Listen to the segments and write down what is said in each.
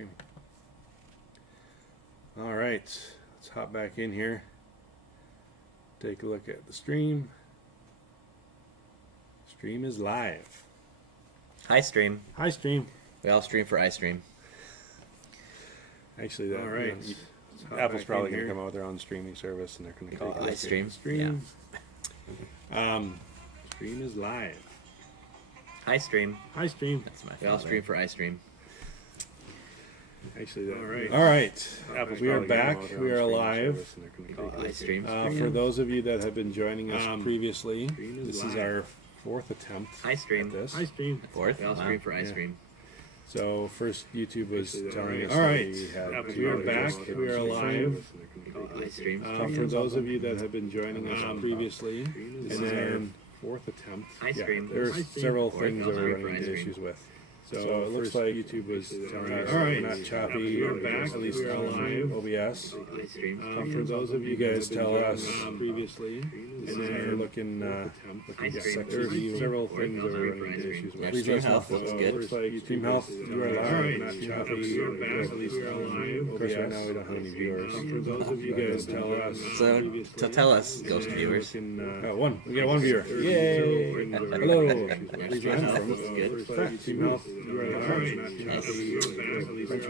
streaming. All right, let's hop back in here. Take a look at the stream. Stream is live. Hi, stream. Hi, stream. We all stream for iStream. Actually, that, all right. Apple's probably going to come out with their own streaming service, and they're going to call it iStream. Stream. Yeah. Stream is live. Hi, stream. Hi, stream. That's my favorite. We all stream for iStream. Actually, that, all right. We are back. We are live. iStream. For those of you that have been joining us previously, this is our fourth attempt. iStream. This. iStream. Fourth. We all stream for iStream. Yeah. So first, YouTube was telling us. All right. We are back. We are live. iStream. For those of you that have been joining us previously, and then fourth attempt. iStream. There's several things that we're running into issues with. So it looks like YouTube was telling us we're not choppy, or back, at least on OBS. For those of you guys tell us previously, and then you're looking at there's several things that we're running into issues with. Stream health looks good. Looks like Stream health, you are live, not choppy, at least on of course, right now we don't have any viewers. For those of you guys tell us. So tell us, ghost viewers. One. We got one viewer. Yay! Hello. Stream health looks good. Stream health. France. Of course,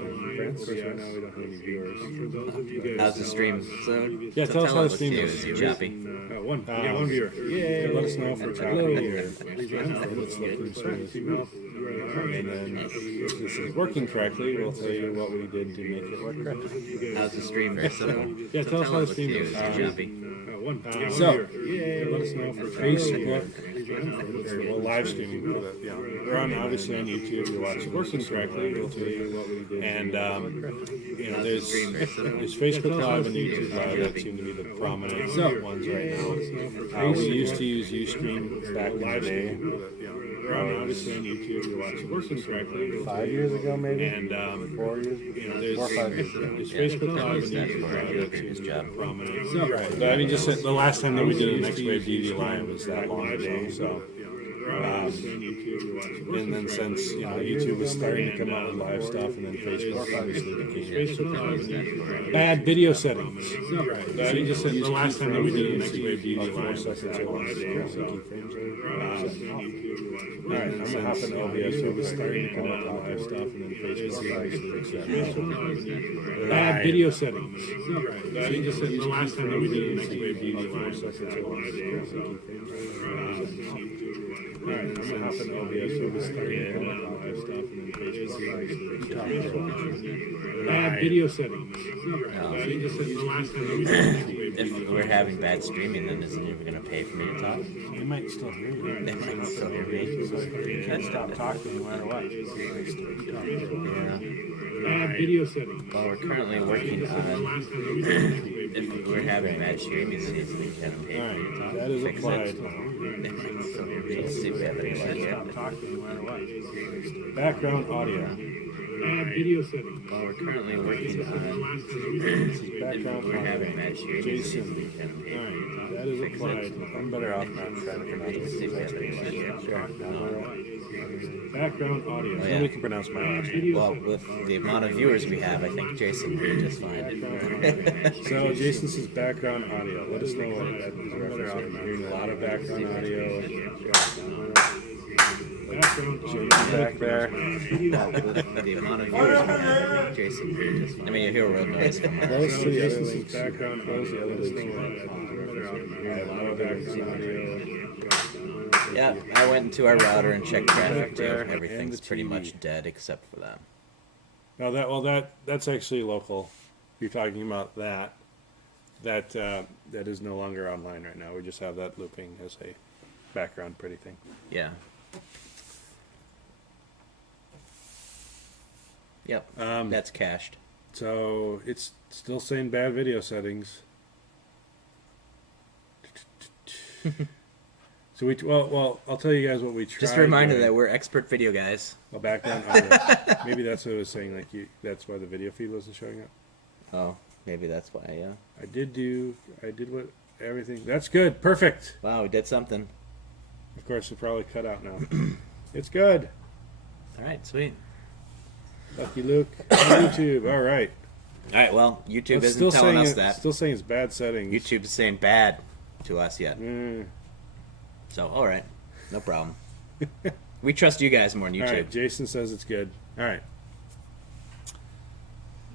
right now we don't have any viewers. How's the stream? So yeah, tell us how the stream is. Choppy. One. We got one viewer. Yay! Let us know if we're choppy or and then if this is working correctly, we'll tell you what we did to make it work correctly. How's the stream? Very simple. Yeah, tell us how the stream is. Choppy. So, let us know for Facebook, or live streaming. For the, we're on obviously on YouTube. You watch it working correctly. We'll tell you what we did. And there's Facebook Live and YouTube Live that seem to be the prominent ones right now. We used to use Ustream back in the day. We're on obviously on YouTube. You watch it working correctly. 5 years ago, maybe. And 4 years. 4 or 5 years ago. There's Facebook Live and YouTube Live that seem to be the prominent. Right. I mean, just the last time that we did a NextWaveDV live was that long ago. So. And then since YouTube was starting to come out with live stuff, and then Facebook obviously became bad video settings. So you just said the last time that we did a NextWaveDV live, 4 seconds all right, I'm gonna hop into OBS. It was starting to come out with live stuff, and then Facebook obviously bad video settings. So you just said the last time that we did a NextWaveDV live, 4 seconds Alright, I'm gonna hop into OBS. It was starting to come out with live stuff, and then Facebook bad video settings. So you just said the last time that we did If we're having bad streaming, then isn't it going to pay for me to talk? They might still hear you. They might still hear me. You can't stop talking no matter what. Yeah. Video settings. Well, we're currently working on if we're having bad streaming, then isn't it going to pay for me to talk? That is Fix applied. it. They might still hear me. Let's see if we have any luck here. Stop talking no matter what. Background audio. Video settings. Well, we're currently working on if we're having bad streaming, then isn't it going to pay for me to talk? That is applied. I'm better off not trying to pronounce Let's see if we have any luck here. background audio. Oh, yeah. Nobody can pronounce my last name. Well, with the amount of viewers we have, I think Jason did just fine. So Jason says background audio. Let us know what that is referencing. I'm hearing a lot of background audio. Back there. With the amount of viewers we have, I think Jason did just fine. I mean, you hear a real noise from Close us. to the other links. Background close the other links. I have a lot of background audio. Yeah, I went into our router and checked traffic too. there, Everything's and the pretty TV. much dead except for that. No, that's actually local. You're talking about that. That is no longer online right now. We just have that looping as a background pretty thing. Yeah. Yep. That's cached. So it's still saying bad video settings. So well, I'll tell you guys what we tried. Just a reminder doing. that we're expert video guys. Well, background audio. Maybe that's what I was saying. That's why the video feed wasn't showing up. Oh, maybe that's why. Yeah. I did what everything. That's good. Perfect. Wow, we did something. Of course, it probably cut out now. It's good. All right, sweet. Lucky Luke on YouTube. All right. All right, well, YouTube It's isn't telling us it- that. Still saying it's bad settings. YouTube is saying bad to us yet. Mm. So, all right. No problem. We trust you guys more than All YouTube. right. Jason says it's good. All right.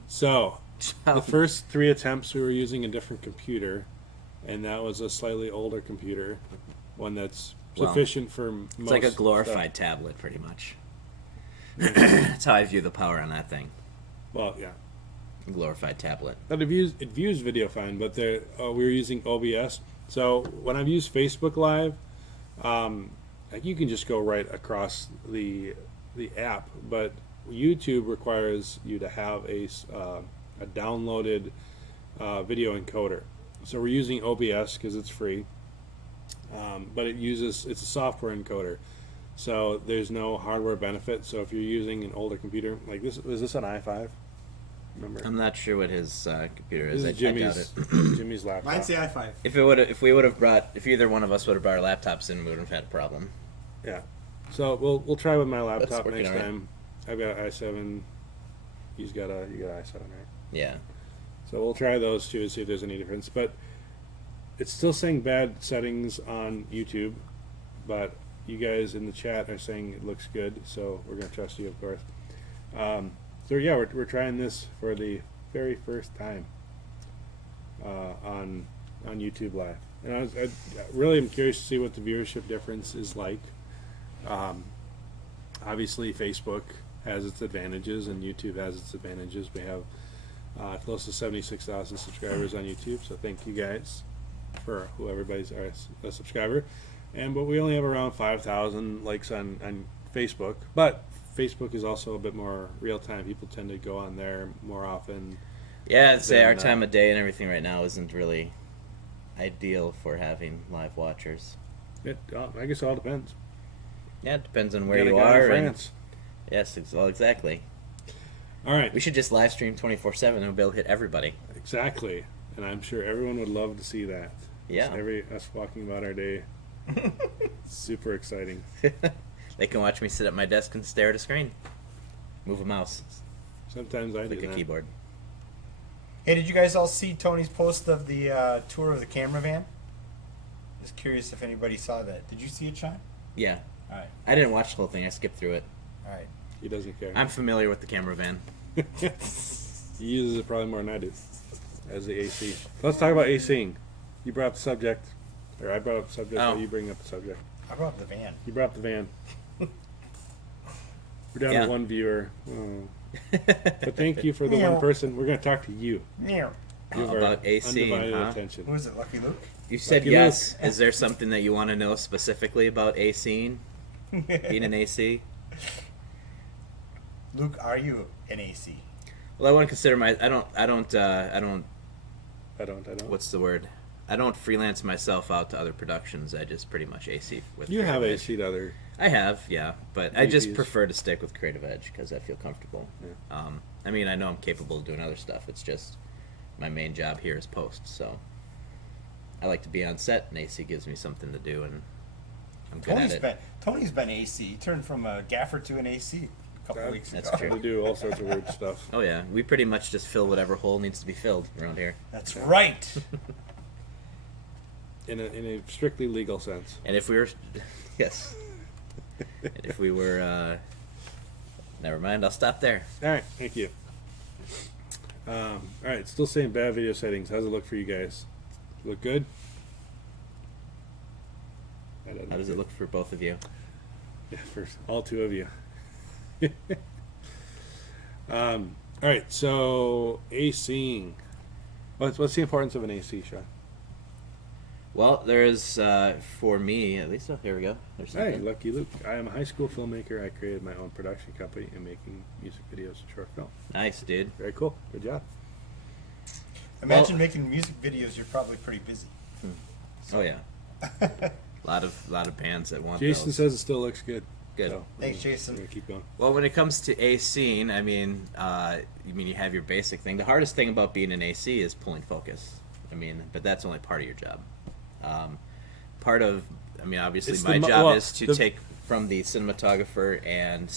So the first 3 attempts we were using a different computer, and that was a slightly older computer, one that's Well, sufficient for most. It's like a glorified tablet, pretty much. That's how I view the power on that thing. Well, yeah. Glorified tablet. But it views video fine, but we were using OBS. So when I've used Facebook Live, like you can just go right across the app, but YouTube requires you to have a downloaded video encoder. So we're using OBS because it's free, but it's a software encoder. So there's no hardware benefit. So if you're using an older computer, like this, is this an i5? Remember? I'm not sure what his computer is. This I is doubt Jimmy's, it. Jimmy's laptop. Mine's the i5. If either one of us would have brought our laptops in, we would have had a problem. Yeah. So we'll try with my laptop working next all right. time. I've got an i7. You got i7, right? Yeah. So we'll try those two and see if there's any difference. But it's still saying bad settings on YouTube, but you guys in the chat are saying it looks good, so we're gonna trust you, of course. So yeah, we're trying this for the very first time on YouTube Live, and I really am curious to see what the viewership difference is like. Obviously, Facebook has its advantages, and YouTube has its advantages. We have close to 76,000 subscribers on YouTube, so thank you guys for who everybody's a subscriber. But we only have around 5,000 likes on Facebook. But Facebook is also a bit more real time. People tend to go on there more often. Yeah, I'd say Then, our time of day and everything right now isn't really ideal for having live watchers. I guess it all depends. Yeah, it depends on where Got a you guy in are. And, France. yes, well, exactly. All right. We should just live stream 24/7 and we'll be able to hit everybody. Exactly. And I'm sure everyone would love to see that. Yeah. Just us walking about our day. Super exciting. They can watch me sit at my desk and stare at a screen. Move a mouse. Sometimes I Click do a that. keyboard. Hey, did you guys all see Tony's post of the tour of the camera van? Just curious if anybody saw that. Did you see it, Sean? Yeah. All right. I didn't watch the whole thing. I skipped through it. All right. He doesn't care. I'm familiar with the camera van. He uses it probably more than I do as the AC. Let's talk about ACing. You brought up the subject, or I brought up the subject, Oh. while you bring up the subject. I brought up the van. You brought up the van. We're down Yeah. to one viewer. Oh. But thank you for the one person. We're going to talk to you. Meow. You have our About AC, undivided huh? attention. Who is it, Lucky Luke? You said Lucky yes. Is there something that you want to know specifically about ACing? Being an AC? Luke, are you an AC? Well, I wouldn't consider I don't, I don't. what's the word? I don't freelance myself out to other productions. I just pretty much AC with You have Creative Edge. AC'd other. I have, yeah, but I just VPs. prefer to stick with Creative Edge because I feel comfortable. Yeah. I mean, I know I'm capable of doing other stuff. It's just my main job here is post, so I like to be on set, and AC gives me something to do, and I'm good at it. Tony's been AC. He turned from a gaffer to an AC a couple weeks That's ago. true. To do all sorts of weird stuff. Oh yeah, we pretty much just fill whatever hole needs to be filled around here. That's right. In a strictly legal sense. And if we were, yes, and if we were, never mind. I'll stop there. All right, thank you. All right, still saying bad video settings. How's it look for you guys? Look good? How does it look for both of you? Yeah, for all two of you. All right, so ACing. What's the importance of an AC, Sean? Well, there is, for me at least. Oh, here we go. There's Hey, something. lucky Luke. I am a high school filmmaker. I created my own production company and making music videos and short film. Nice, dude. Very cool. Good job. Imagine making music videos. You're probably pretty busy. Oh yeah, a lot of bands that want Jason those. says it still looks good. Good. So, Thanks, we're Jason. gonna keep going. Well, when it comes to AC, I mean, you have your basic thing. The hardest thing about being an AC is pulling focus. I mean, but that's only part of your job. Obviously, It's my job is to take from the cinematographer and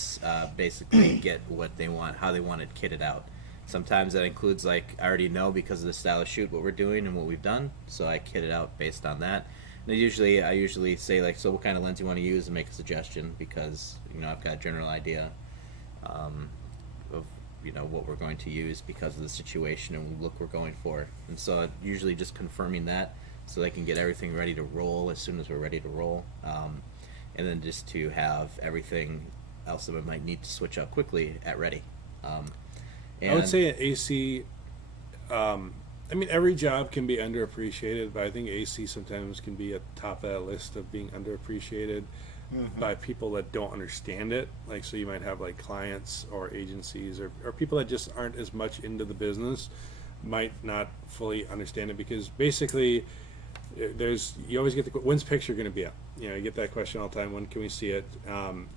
basically get what they want, how they want it kitted out. Sometimes that includes, like, I already know because of the style of shoot what we're doing and what we've done, so I kit it out based on that. And I usually say, like, so what kind of lens you want to use, and make a suggestion, because, you know, I've got a general idea of, you know, what we're going to use because of the situation and look we're going for. And so usually just confirming that so they can get everything ready to roll as soon as we're ready to roll. And then just to have everything else that we might need to switch out quickly at ready. I would say AC, I mean, every job can be underappreciated, but I think AC sometimes can be at the top of that list of being underappreciated by people that don't understand it. Like, so you might have like clients or agencies or people that just aren't as much into the business might not fully understand it, because basically you always get the, when's picture going to be up? You know, you get that question all the time, when can we see it?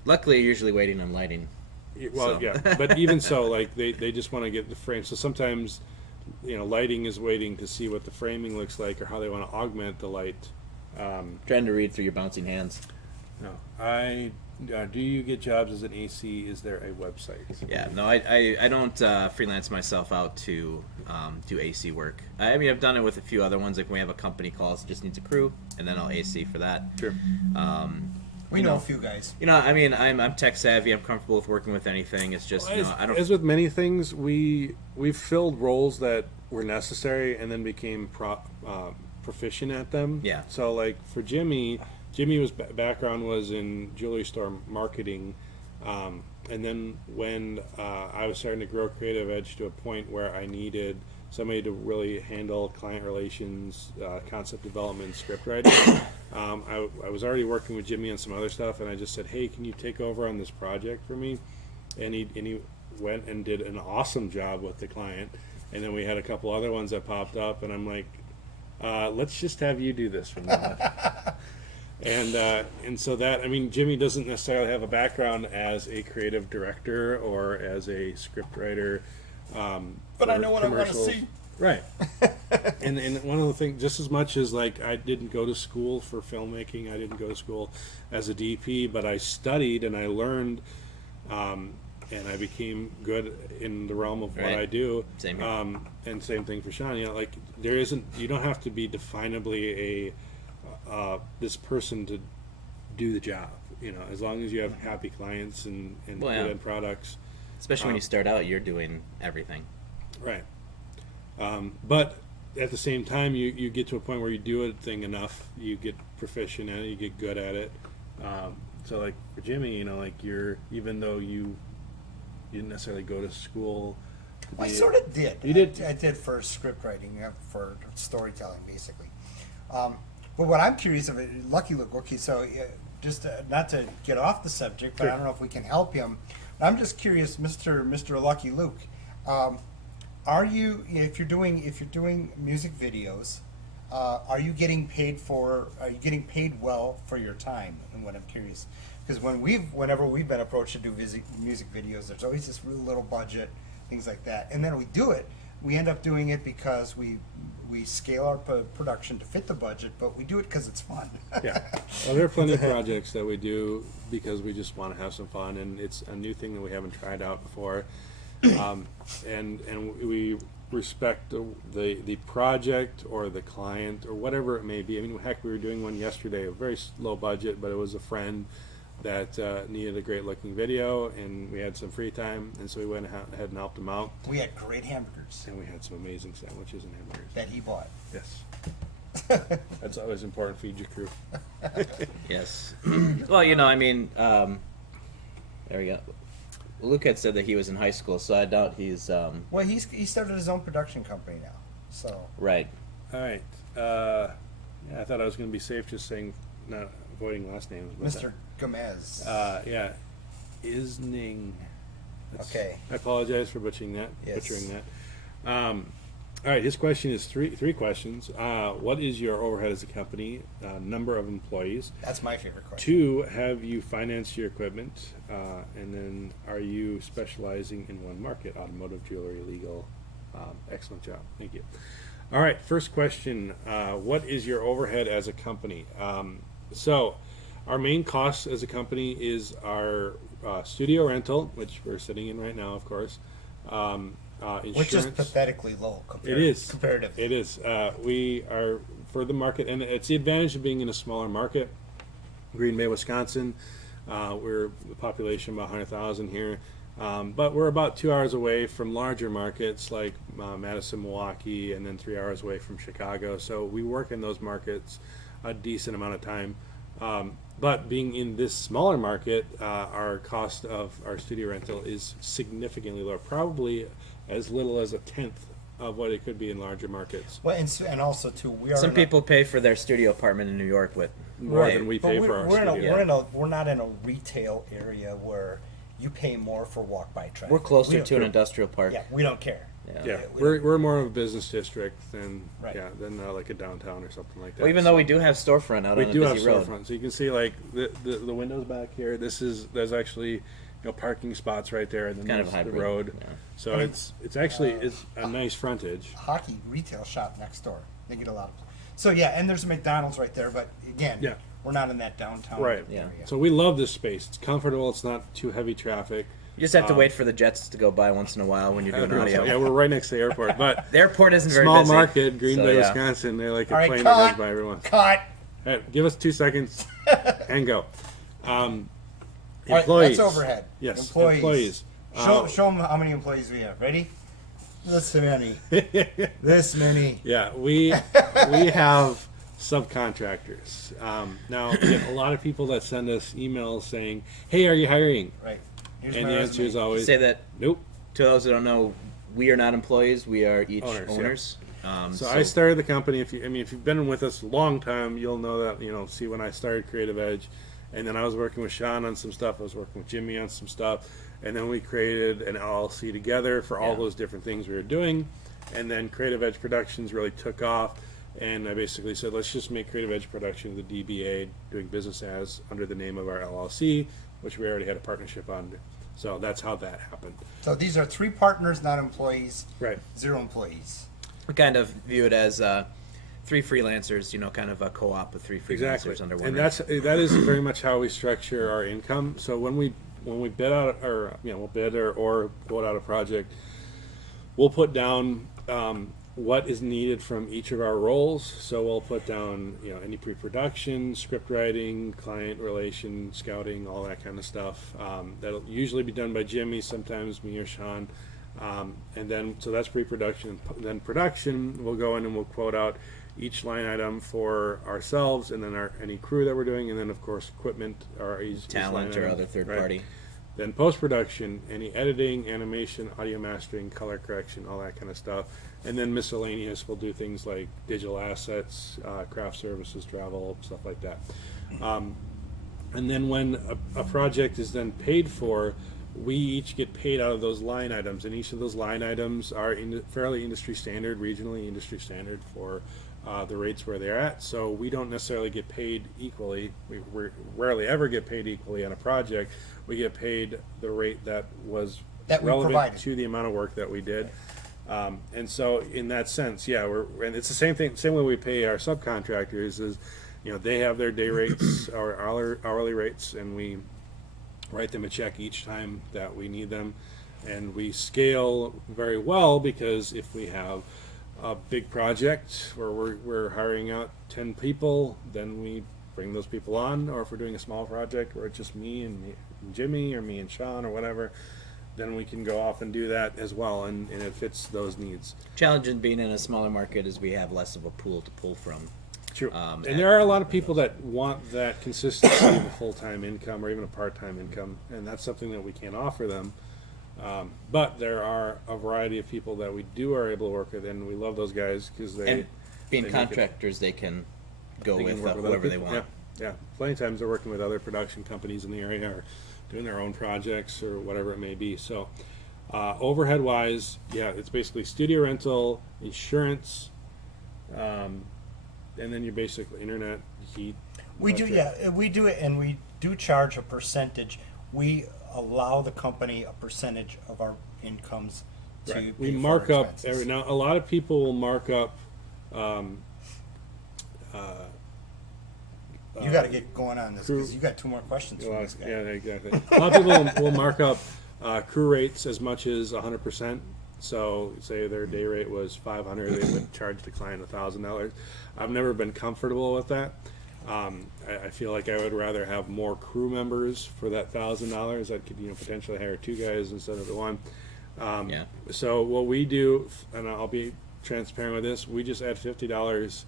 Luckily, you're usually waiting on lighting. Well, So. yeah, but even so, like they just want to get the frame. So sometimes, you know, lighting is waiting to see what the framing looks like or how they want to augment the light. Trying to read through your bouncing hands. No, do you get jobs as an AC? Is there a website? Yeah, no, I don't freelance myself out to do AC work. I mean, I've done it with a few other ones. Like when we have a company call us, it just needs a crew, and then I'll AC for that. Sure. We know a few guys. You know, I mean, I'm tech savvy. I'm comfortable with working with anything. It's just, you know, I don't. As with many things, we've filled roles that were necessary and then became proficient at them. Yeah. So like for Jimmy was background was in jewelry store marketing, and then when I was starting to grow Creative Edge to a point where I needed somebody to really handle client relations, concept development, script writing. I was already working with Jimmy on some other stuff, and I just said, "Hey, can you take over on this project for me?" And he went and did an awesome job with the client. And then we had a couple other ones that popped up, and I'm like, "Let's just have you do this from now on." And so that, I mean, Jimmy doesn't necessarily have a background as a creative director or as a script writer. But I know what I want to see. Right. and one of the things, just as much as like I didn't go to school for filmmaking, I didn't go to school as a DP, but I studied and I learned, and I became good in the realm of what Right. I do. Same here. And same thing for Sean. You know, like you don't have to be definably this person to do the job. You know, as long as you have happy clients and Well, good yeah. end products. Especially when you start out, you're doing everything. Right. But at the same time, you get to a point where you do a thing enough, you get proficient at it, you get good at it. So like for Jimmy, you know, like even though you didn't necessarily go to school. I sort of did. You did? I did for script writing, for storytelling, basically. But what I'm curious of, Lucky Luke, okay, so just not to get off the subject, but Sure. I don't know if we can help him. I'm just curious, Mr. Lucky Luke, are you, if you're doing music videos, are you getting paid well for your time? And what I'm curious, because whenever we've been approached to do music videos, there's always this real little budget, things like that, and then we do it. We end up doing it because we scale our production to fit the budget, but we do it because it's fun. Yeah. Well, there are plenty of projects that we do because we just want to have some fun, and it's a new thing that we haven't tried out before. And we respect the project or the client or whatever it may be. I mean, heck, we were doing one yesterday, a very low budget, but it was a friend that needed a great looking video, and we had some free time, and so we went ahead and helped him out. We had great hamburgers And we had some amazing sandwiches and hamburgers. that he bought. Yes. That's always important. Feed your crew. Yes. Well, you know, I mean, there we go. Luke had said that he was in high school, so I doubt he's Well, he started his own production company now, so. right. All right. Yeah, I thought I was going to be safe just saying, not avoiding last names. But Mr. Gomez. yeah. Isning. Okay. I apologize for butchering that. Yes. All right. His question is three questions. What is your overhead as a company? Number of employees. That's my favorite question. 2, have you financed your equipment? And then, are you specializing in one market? Automotive, jewelry, legal. Excellent job. Thank you. All right. First question. What is your overhead as a company? So, our main cost as a company is our studio rental, which we're sitting in right now, of course. Insurance. Which is pathetically low comparatively. It is. We are for the market, and it's the advantage of being in a smaller market. Green Bay, Wisconsin. We're the population about 100,000 here, but we're about 2 hours away from larger markets like Madison, Milwaukee, and then 3 hours away from Chicago. So we work in those markets a decent amount of time. But being in this smaller market, our cost of our studio rental is significantly lower, probably as little as a tenth of what it could be in larger markets. Well, and also too, we are Some people pay for their studio apartment in New York with More than we pay for our studio. We're not in a retail area where you pay more for walk-by traffic. We're closer to an industrial park. Yeah, we don't care. Yeah, we're more of a business district than Right. than like a downtown or something like that. Well, even though we do have storefront out we on a do have busy road. storefronts, so you can see like the windows back here. There's actually parking spots right there, and then Kind of there's the hybrid, road. yeah. So it's actually it's a nice frontage. Hockey retail shop next door. They get a lot of. So yeah, and there's a McDonald's right there, but again, Yeah. we're not in that downtown Right. Yeah. area. So we love this space. It's comfortable. It's not too heavy traffic. You just have to wait for the jets to go by once in a while when you're doing audio. Yeah, we're right next to the airport, but The airport isn't very small busy. market, Green So, Bay, yeah. Wisconsin. They're like a All right, plane that cut. goes by every once. Cut. All right, give us 2 seconds and go. All right, Employees. that's overhead. Yes, Employees. employees. Show them how many employees we have. Ready? This many. This many. Yeah, we have subcontractors. Now, we get a lot of people that send us emails saying, "Hey, are you hiring?" Right. Here's And my the answer resume. is always, Say that "Nope." to those that don't know, we are not employees. We are each Owners, yeah. owners. So I started the company. If you've been with us a long time, you'll know that. See, when I started Creative Edge, and then I was working with Sean on some stuff. I was working with Jimmy on some stuff, and then we created an LLC together for all Yeah. those different things we were doing. And then Creative Edge Productions really took off, and I basically said, let's just make Creative Edge Productions the DBA, doing business as under the name of our LLC, which we already had a partnership on. So that's how that happened. So these are 3 partners, not employees. Right. 0 employees. We kind of view it as 3 freelancers, kind of a co-op of 3 freelancers Exactly, under one and roof. that is very much how we structure our income. So when we bid out or we'll bid or quote out a project, we'll put down what is needed from each of our roles. So we'll put down any pre-production, script writing, client relation, scouting, all that kind of stuff. That'll usually be done by Jimmy, sometimes me or Sean. And then so that's pre-production. Then production, we'll go in and we'll quote out each line item for ourselves, and then any crew that we're doing, and then of course equipment or each Talent line or item, other third right? party. Then post-production, any editing, animation, audio mastering, color correction, all that kind of stuff. And then miscellaneous, we'll do things like digital assets, craft services, travel, stuff like that. And then when a project is then paid for, we each get paid out of those line items, and each of those line items are fairly industry standard, regionally industry standard for the rates where they're at. So we don't necessarily get paid equally. We rarely ever get paid equally on a project. We get paid the rate that was That we relevant provided. to the amount of work that we did. And so in that sense, yeah, and it's the same way we pay our subcontractors is, they have their day rates or hourly rates, and we write them a check each time that we need them. And we scale very well, because if we have a big project where we're hiring out 10 people, then we bring those people on. Or if we're doing a small project where it's just me and Jimmy or me and Sean or whatever, then we can go off and do that as well, and it fits those needs. Challenge in being in a smaller market is we have less of a pool to pull from. True. And there are a lot of people that want that consistency of a full-time income or even a part-time income, and that's something that we can't offer them. But there are a variety of people that we are able to work with, and we love those guys because And being they make it- contractors, they can go they with can work other whoever they people. want. Yeah. Plenty of times they're working with other production companies in the area or doing their own projects or whatever it may be. So overhead-wise, yeah, it's basically studio rental, insurance, and then your basic internet, heat. We do, electric. yeah, we do it, and we do charge a percentage. We allow the company a percentage of our incomes to Right. pay We for mark our up expenses. now. A lot of people will mark up You got to get going on this because you got 2 more questions from this guy. Yeah, exactly. A lot of people will mark up crew rates as much as 100%. So, say their day rate was $500, they would charge the client $1,000. I've never been comfortable with that. I feel like I would rather have more crew members for that $1,000. I could, potentially hire 2 guys instead of the 1. So what we do, and I'll be transparent with this, we just add $50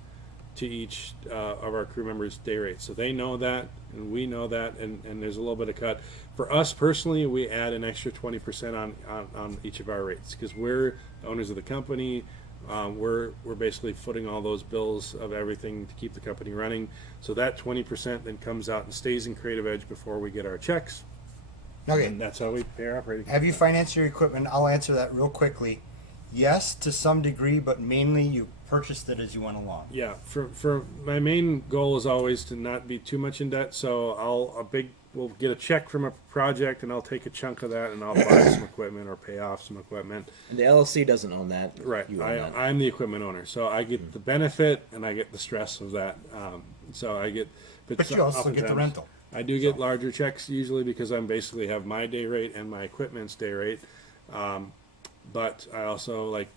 to each of our crew members' day rate. So they know that, and we know that, and there's a little bit of cut. For us personally, we add an extra 20% on each of our rates because we're the owners of the company. We're basically footing all those bills of everything to keep the company running. So that 20% then comes out and stays in Creative Edge before we get our checks. Okay. And that's how we pay our operating. Have you financed your equipment? I'll answer that real quickly. Yes, to some degree, but mainly you purchased it as you went along. Yeah, for my main goal is always to not be too much in debt. So we'll get a check from a project, and I'll take a chunk of that, and I'll buy some equipment or pay off some equipment. And the LLC doesn't own that. Right, You own that. I'm the equipment owner, so I get the benefit and I get the stress of that. So I get, But you also get the oftentimes rental. I do get larger checks usually because I'm basically have my day rate and my equipment's day rate. But I also like,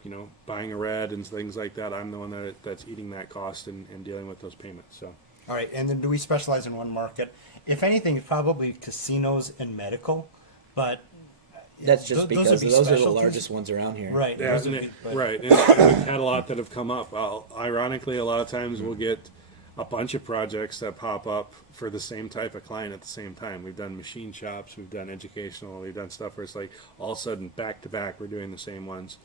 buying a red and things like that. I'm the one that's eating that cost and dealing with those payments. So. All right, and then do we specialize in one market? If anything, it's probably casinos and medical, but That's just those would because be those are the specialties. largest ones around here. Right. Yeah, those would be- but- right. And we've had a lot that have come up. Ironically, a lot of times we'll get a bunch of projects that pop up for the same type of client at the same time. We've done machine shops, we've done educational, we've done stuff where it's like all of a sudden back to back we're doing the same ones.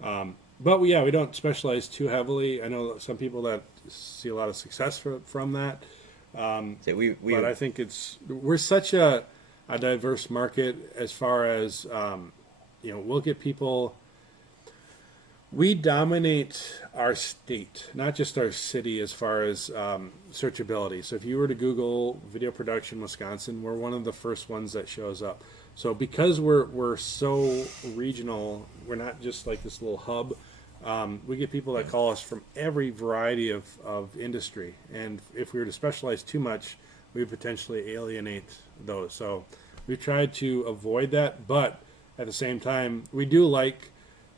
But we don't specialize too heavily. I know some people that see a lot of success from that. So But I think we're such a diverse market as far as we'll get people. We dominate our state, not just our city, as far as searchability. So if you were to Google video production Wisconsin, we're one of the first ones that shows up. So because we're so regional, we're not just like this little hub. We get people that call us from every variety of industry, and if we were to specialize too much, we would potentially alienate those. So we tried to avoid that, but at the same time, we do like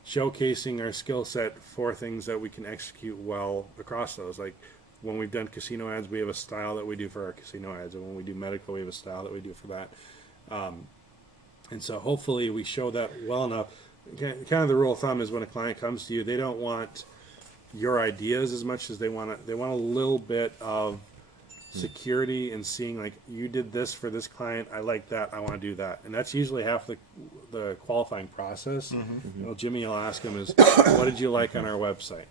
showcasing our skill set for things that we can execute well across those. Like when we've done casino ads, we have a style that we do for our casino ads, and when we do medical, we have a style that we do for that. And so hopefully we show that well enough. Kind of the rule of thumb is when a client comes to you, they don't want your ideas as much as they want a little bit of security and seeing like you did this for this client, I like that, I want to do that, and that's usually half the qualifying process. Jimmy will ask him is, what did you like on our website?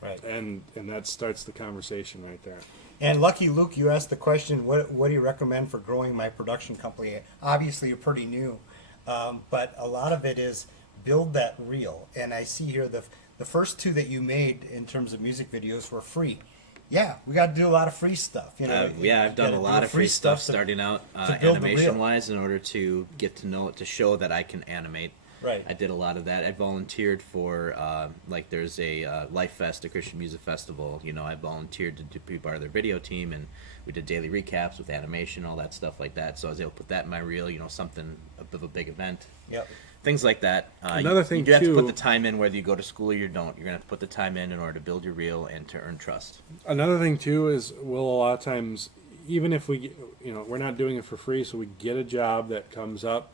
Right. And that starts the conversation right there. And Lucky Luke, you asked the question, what do you recommend for growing my production company? Obviously, you're pretty new, but a lot of it is build that reel. And I see here the first 2 that you made in terms of music videos were free. Yeah, we got to do a lot of free stuff. I've done a lot of free stuff starting out to build the reel. animation-wise in order to get to know it, to show that I can animate. Right. I did a lot of that. I volunteered for, there's a Life Fest, a Christian music festival. I volunteered to be part of their video team, and we did daily recaps with animation, all that stuff like that. So I was able to put that in my reel, something of a big event. Yep. Things like that. Another thing, you have to too- put the time in, whether you go to school or you don't. You're going to have to put the time in order to build your reel and to earn trust. Another thing too is a lot of times, even if we, we're not doing it for free, so we get a job that comes up,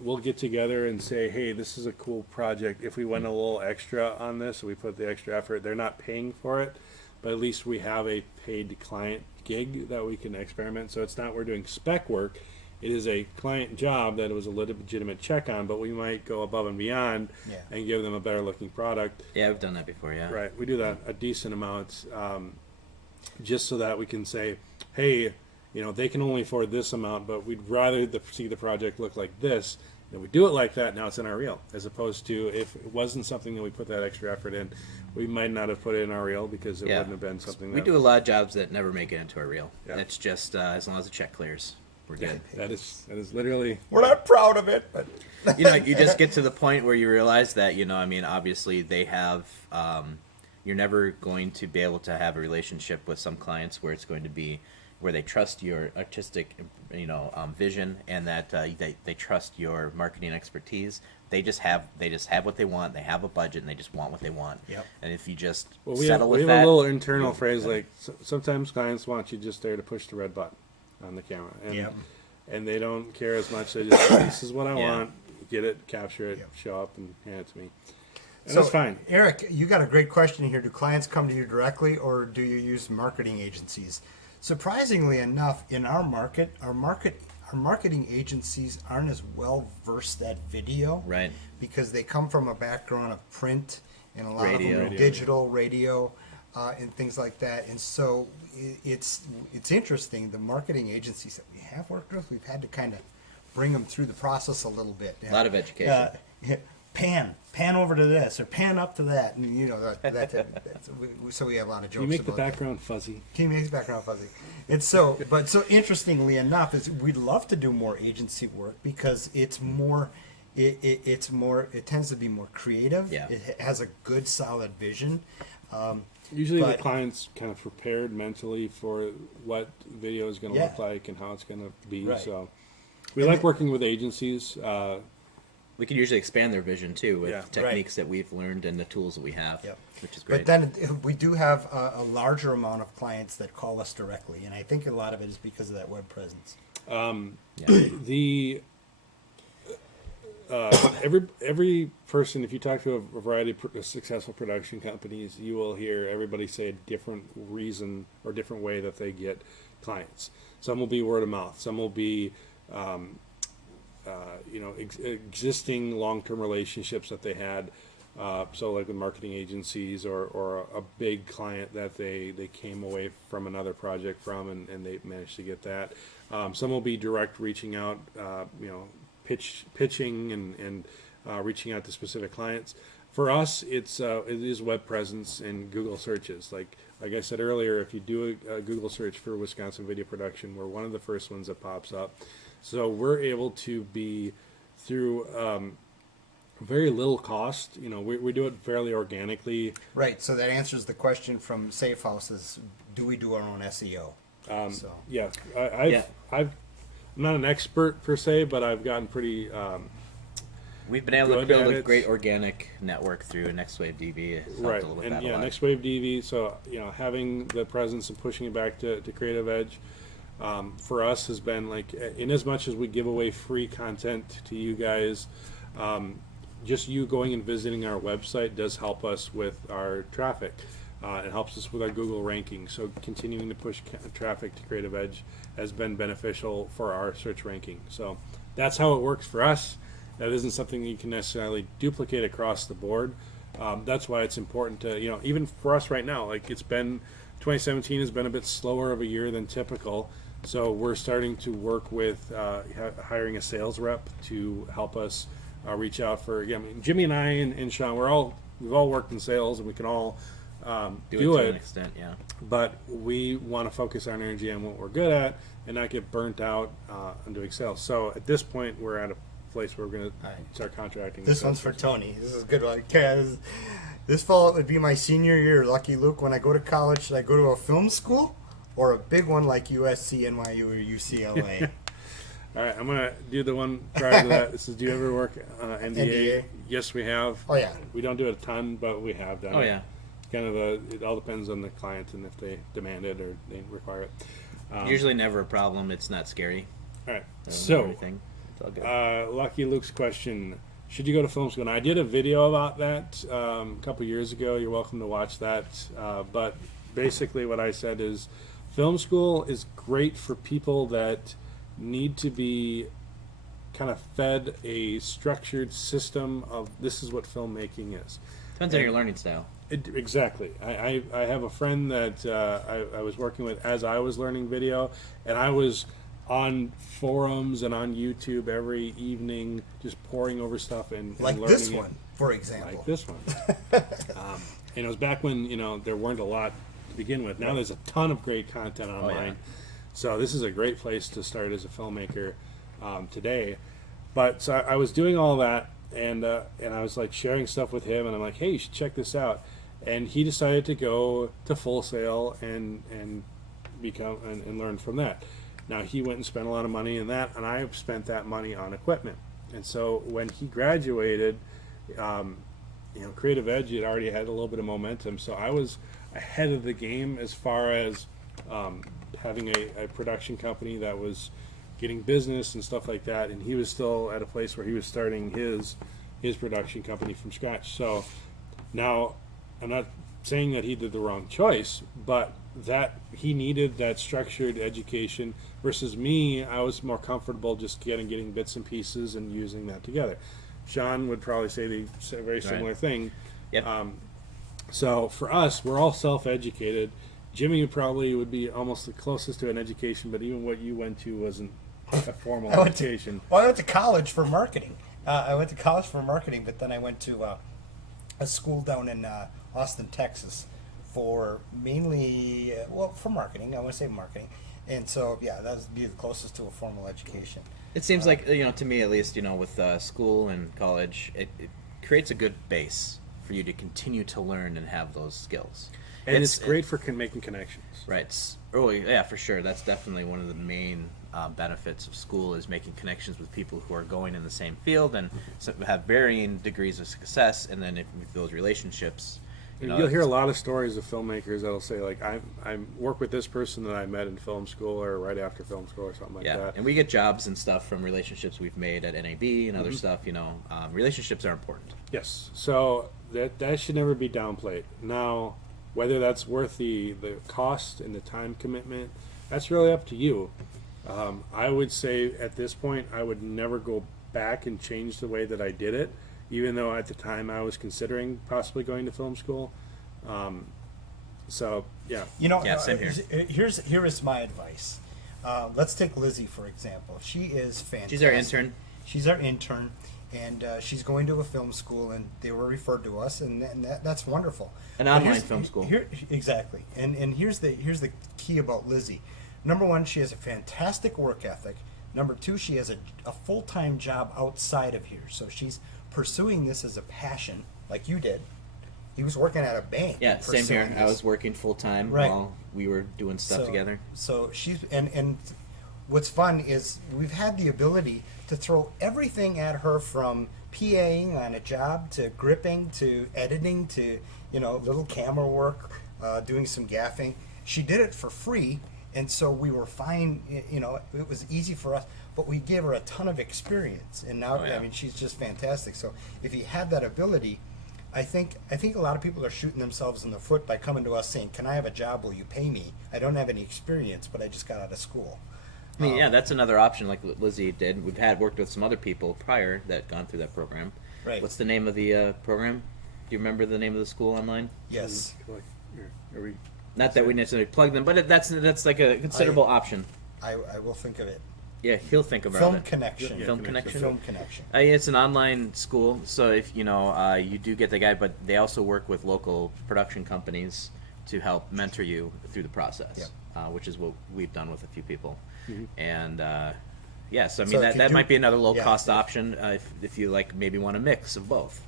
we'll get together and say, hey, this is a cool project. If we went a little extra on this, we put the extra effort. They're not paying for it, but at least we have a paid client gig that we can experiment. So it's not we're doing spec work. It is a client job that it was a legitimate check on, but we might go above and beyond and give them a better looking product. Yeah, I've done that before, yeah. Right. We do that a decent amount just so that we can say, hey, they can only afford this amount, but we'd rather see the project look like this. And we do it like that, now it's in our reel. As opposed to if it wasn't something that we put that extra effort in, we might not have put it in our reel because it wouldn't have been something We that... do a lot of jobs that never make it into our reel. Yeah. It's just as long as the check clears, we're good. That is literally... We're not proud of it, but You just get to the point where you realize that, obviously they have, you're never going to be able to have a relationship with some clients where it's going to be, where they trust your artistic, vision, and that they trust your marketing expertise. They just have what they want. They have a budget, and they just want what they want. Yep. And if you just Well, we settle have with a that, little internal phrase like sometimes clients want you just there to push the red button on the camera, and Yep. and they don't care as much. They just say, this is what I Yeah. want. Get it, capture it, Yep. show up, and hand it to me. And So, that's fine. Eric, you got a great question here. Do clients come to you directly, or do you use marketing agencies? Surprisingly enough, in our marketing agencies aren't as well versed at video, right? because they come from a background of print and a lot Radio. of them digital radio and things like that. And so it's interesting. The marketing agencies that we have worked with, we've had to kind of bring them through the process a little bit. A lot of education. Pan over to this or pan up to that, and so we have a lot of jokes. You make the about that. background fuzzy. He makes the background fuzzy. It's but so interestingly enough, is we'd love to do more agency work because it's more, it tends to be more creative. Yeah. It has a good solid vision. Usually But- the client's kind of prepared mentally for what video is going to Yeah. look like and how it's going to be. Right. So we And like working with agencies. We can usually expand their vision too with Yeah. techniques that we've learned and the tools that we have, Yep. which is great. But then we do have a larger amount of clients that call us directly, and I think a lot of it is because of that web presence. Yeah. The every person, if you talk to a variety of successful production companies, you will hear everybody say a different reason or different way that they get clients. Some will be word of mouth. Some will be existing long-term relationships that they had. So like with marketing agencies or a big client that they came away from another project from and they managed to get that. Some will be direct reaching out, pitching and reaching out to specific clients. For us, it is web presence and Google searches. Like I said earlier, if you do a Google search for Wisconsin video production, we're one of the first ones that pops up. So we're able to be through very little cost. We do it fairly organically. Right. So that answers the question from Safe House: is do we do our own SEO? So Yeah, Yeah. I'm not an expert per se, but I've gotten pretty. We've been able to good build at a it. great organic network through NextWaveDV. It's helped Right, a little and bit yeah, a lot. NextWaveDV. So having the presence and pushing it back to Creative Edge, for us has been like, in as much as we give away free content to you guys, just you going and visiting our website does help us with our traffic. It helps us with our Google ranking. So continuing to push traffic to Creative Edge has been beneficial for our search ranking. So that's how it works for us. That isn't something you can necessarily duplicate across the board. That's why it's important to, even for us right now, like 2017 has been a bit slower of a year than typical. So we're starting to work with hiring a sales rep to help us reach out for, Jimmy and I and Sean, we've all worked in sales and we can all do do it to it. an extent, yeah. But we want to focus our energy on what we're good at and not get burnt out on doing sales. So at this point, we're at a place where we're going All right. to start contracting. this one's for Tony. This is a good one. Okay, this fall would be my senior year. Lucky Luke, when I go to college, should I go to a film school or a big one like USC, NYU, or UCLA? All right, I'm going to do the one prior to that. This is, do you ever work NDA? NDA? Yes, we have. Oh yeah. We don't do it a ton, but we have done Oh it. yeah. Kind of it all depends on the client and if they demand it or they require it. Usually never a problem. It's not scary. All right, So so everything. It's all good. Lucky Luke's question: should you go to film school? And I did a video about that a couple years ago. You're welcome to watch that. But basically, what I said is, film school is great for people that need to be kind of fed a structured system of this is what filmmaking is. Depends on your learning style. Exactly. I have a friend that I was working with as I was learning video, and I was on forums and on YouTube every evening just poring over stuff and Like learning this it. one, for example. Like this one. And it was back when, there weren't a lot to begin with. Now there's a ton of great content online. yeah. So this is a great place to start as a filmmaker today. But so I was doing all that, and I was like sharing stuff with him, and I'm like, hey, you should check this out. And he decided to go to Full Sail and become and learn from that. Now he went and spent a lot of money in that, and I spent that money on equipment. And so when he graduated, Creative Edge had already had a little bit of momentum. So I was ahead of the game as far as having a production company that was getting business and stuff like that. And he was still at a place where he was starting his production company from scratch. So now I'm not saying that he did the wrong choice, but that he needed that structured education versus me. I was more comfortable just getting bits and pieces and using that together. Sean would probably say the very similar thing. Yep. So for us, we're all self-educated. Jimmy probably would be almost the closest to an education, but even what you went to wasn't a formal education. I went to college for marketing. But then I went to a school down in Austin, Texas, for mainly for marketing. I want to say marketing, and so that would be the closest to a formal education. It seems like, to me at least, with school and college, it creates a good base for you to continue to learn and have those skills. And it's great for making connections. Right. For sure. That's definitely one of the main benefits of school, is making connections with people who are going in the same field and have varying degrees of success, and then if those relationships. You'll hear a lot of stories of filmmakers that'll say, like, I work with this person that I met in film school or right after film school or something like that. Yeah, and we get jobs and stuff from relationships we've made at NAB and other stuff. Relationships are important. Yes, so that should never be downplayed. Now, whether that's worth the cost and the time commitment, that's really up to you. I would say at this point, I would never go back and change the way that I did it, even though at the time I was considering possibly going to film school. Same here. Here is my advice. Let's take Lizzie, for example. She is fantastic. She's our intern. And she's going to a film school, and they were referred to us, and that's wonderful. An online film school. Exactly. And here's the key about Lizzie. Number one, she has a fantastic work ethic. Number two, she has a full-time job outside of here. So she's pursuing this as a passion, like you did. He was working at a bank. Yeah, same here. I was working full-time while we were doing stuff together. So she's, and what's fun is we've had the ability to throw everything at her, from PAing on a job to gripping to editing to little camera work, doing some gaffing. She did it for free, and so we were fine. It was easy for us, but we gave her a ton of experience, and now she's just fantastic. So if you have that ability, I think a lot of people are shooting themselves in the foot by coming to us saying, "Can I have a job? Will you pay me? I don't have any experience, but I just got out of school." I mean, that's another option, like what Lizzie did. We've worked with some other people prior that gone through that program. Right. What's the name of the program? Do you remember the name of the school online? Yes. Not that we necessarily plug them, but that's like a considerable option. I will think of it. Yeah, he'll think about Film it. Connection. Film Connection. Film Connection. It's an online school, so if you do get the guide, but they also work with local production companies to help mentor you through the process, which is what we've done with a few people. Mm-hmm. And so that might be another low cost option if you maybe want a mix of both.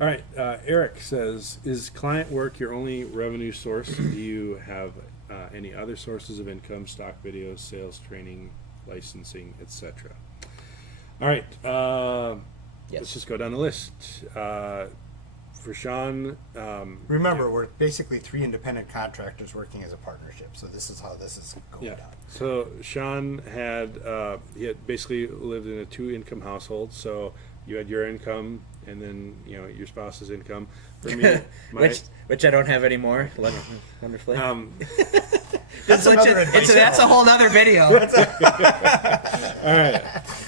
All right, Eric says, is client work your only revenue source? Do you have any other sources of income, stock videos, sales, training, licensing, etc.? All right, let's just go down the list. For Sean, remember, we're basically 3 independent contractors working as a partnership, so this is how this is going down. So Sean had basically lived in a 2-income household, so you had your income and then your spouse's income. For me, which I don't have anymore. Wonderfully. That's a whole other video. All right,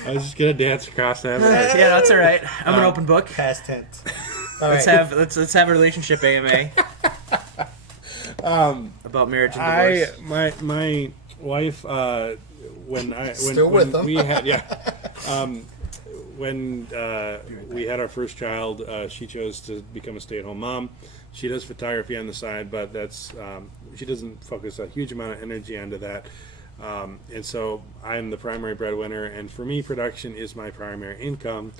I was just gonna dance across that. Yeah, that's all right. I'm an open book. Past tense. Let's have a relationship AMA. About marriage and divorce. My wife when we had our first child, she chose to become a stay-at-home mom. She does photography on the side, but that's she doesn't focus a huge amount of energy onto that. And so I'm the primary breadwinner, and for me, production is my primary income.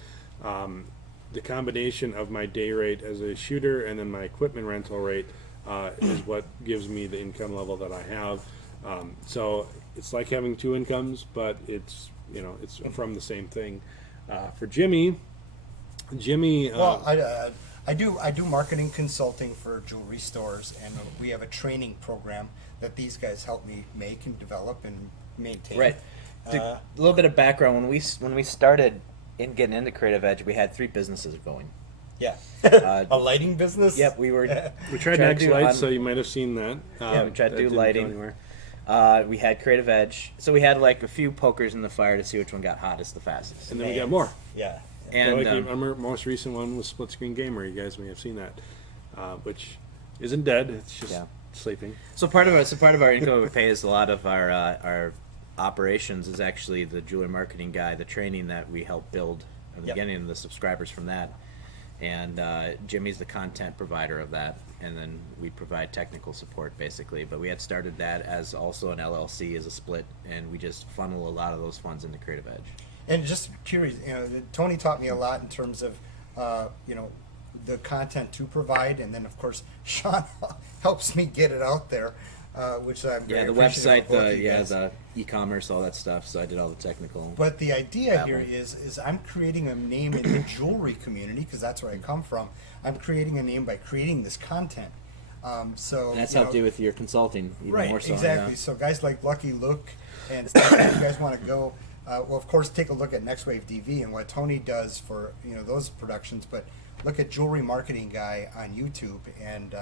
The combination of my day rate as a shooter and then my equipment rental rate is what gives me the income level that I have. So it's like having two incomes, but it's it's from the same thing. For Jimmy, Well, I do marketing consulting for jewelry stores, and we have a training program that these guys help me make and develop and maintain. Right. A little bit of background: when we started in getting into Creative Edge, we had 3 businesses going. Yeah. Uh, A lighting business. Yep, we were. we tried to Next do Light, on- so you might have seen that. Yeah, we tried to that do didn't go lighting. anywhere. We had Creative Edge, so we had like a few pokers in the fire to see which one got hottest the fastest. And then we got more. Yeah. And Our most recent one was Split Screen Gamer. You guys may have seen that, which isn't dead. It's just sleeping. so part of our income we pay is a lot of our operations is actually the jewelry marketing guy, the training that we help build at the Yep. beginning, and the subscribers from that. And Jimmy's the content provider of that, and then we provide technical support basically. But we had started that as also an LLC as a split, and we just funnel a lot of those funds into Creative Edge. And just curious, Tony taught me a lot in terms of, the content to provide, and then of course Sean helps me get it out there, which I'm very The appreciative website, of both you guys. the e-commerce, all that stuff. So I did all the technical. But the idea That here one. is I'm creating a name in the jewelry community because that's where I come from. I'm creating a name by creating this content. So And that's you know, helped you with your consulting even right, more so. exactly. Yeah. So guys like Lucky Luke and stuff, if you guys want to go, well, of course, take a look at NextWaveDV and what Tony does for those productions. But look at Jewelry Marketing Guy on YouTube, and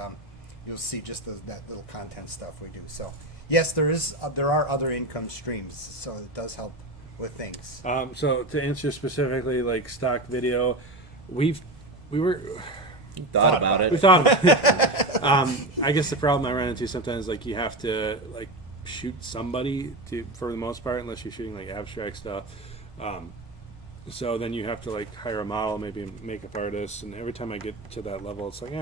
you'll see just that little content stuff we do. So yes, there are other income streams, so it does help with things. So to answer specifically, like stock video, we were. Thought about it. We thought about it. I guess the problem I run into sometimes, like you have to like shoot somebody for the most part, unless you're shooting like abstract stuff. So then you have to like hire a model, maybe a makeup artist, and every time I get to that level, it's like, I'd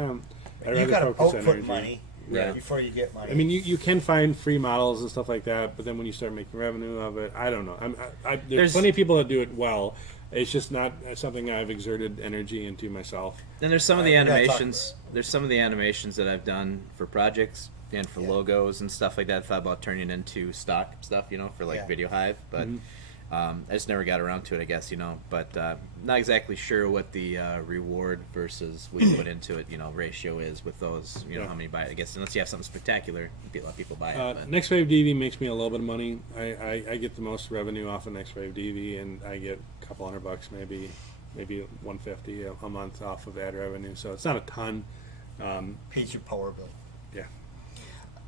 You got rather to focus on output energy. money Yeah. before you get money. I mean, you can find free models and stuff like that, but then when you start making revenue of it, I don't know. There's There's- plenty of people that do it well. It's just not something I've exerted energy into myself. And there's some of the we gotta talk animations. There's some of the animations that I've done for projects and for Yeah. logos and stuff like that. I thought about turning into stock stuff, for like Yeah. Video Hive, but I just never got around to it, I guess, But not exactly sure what the reward versus what you put into it, ratio is with those. Yeah. How many buy it? I guess unless you have something spectacular, a lot of people buy it. But. NextWaveDV makes me a little bit of money. I get the most revenue off of NextWaveDV, and I get a couple $100, maybe $150 a month off of ad revenue. So it's not a ton. Pays your power bill. Yeah.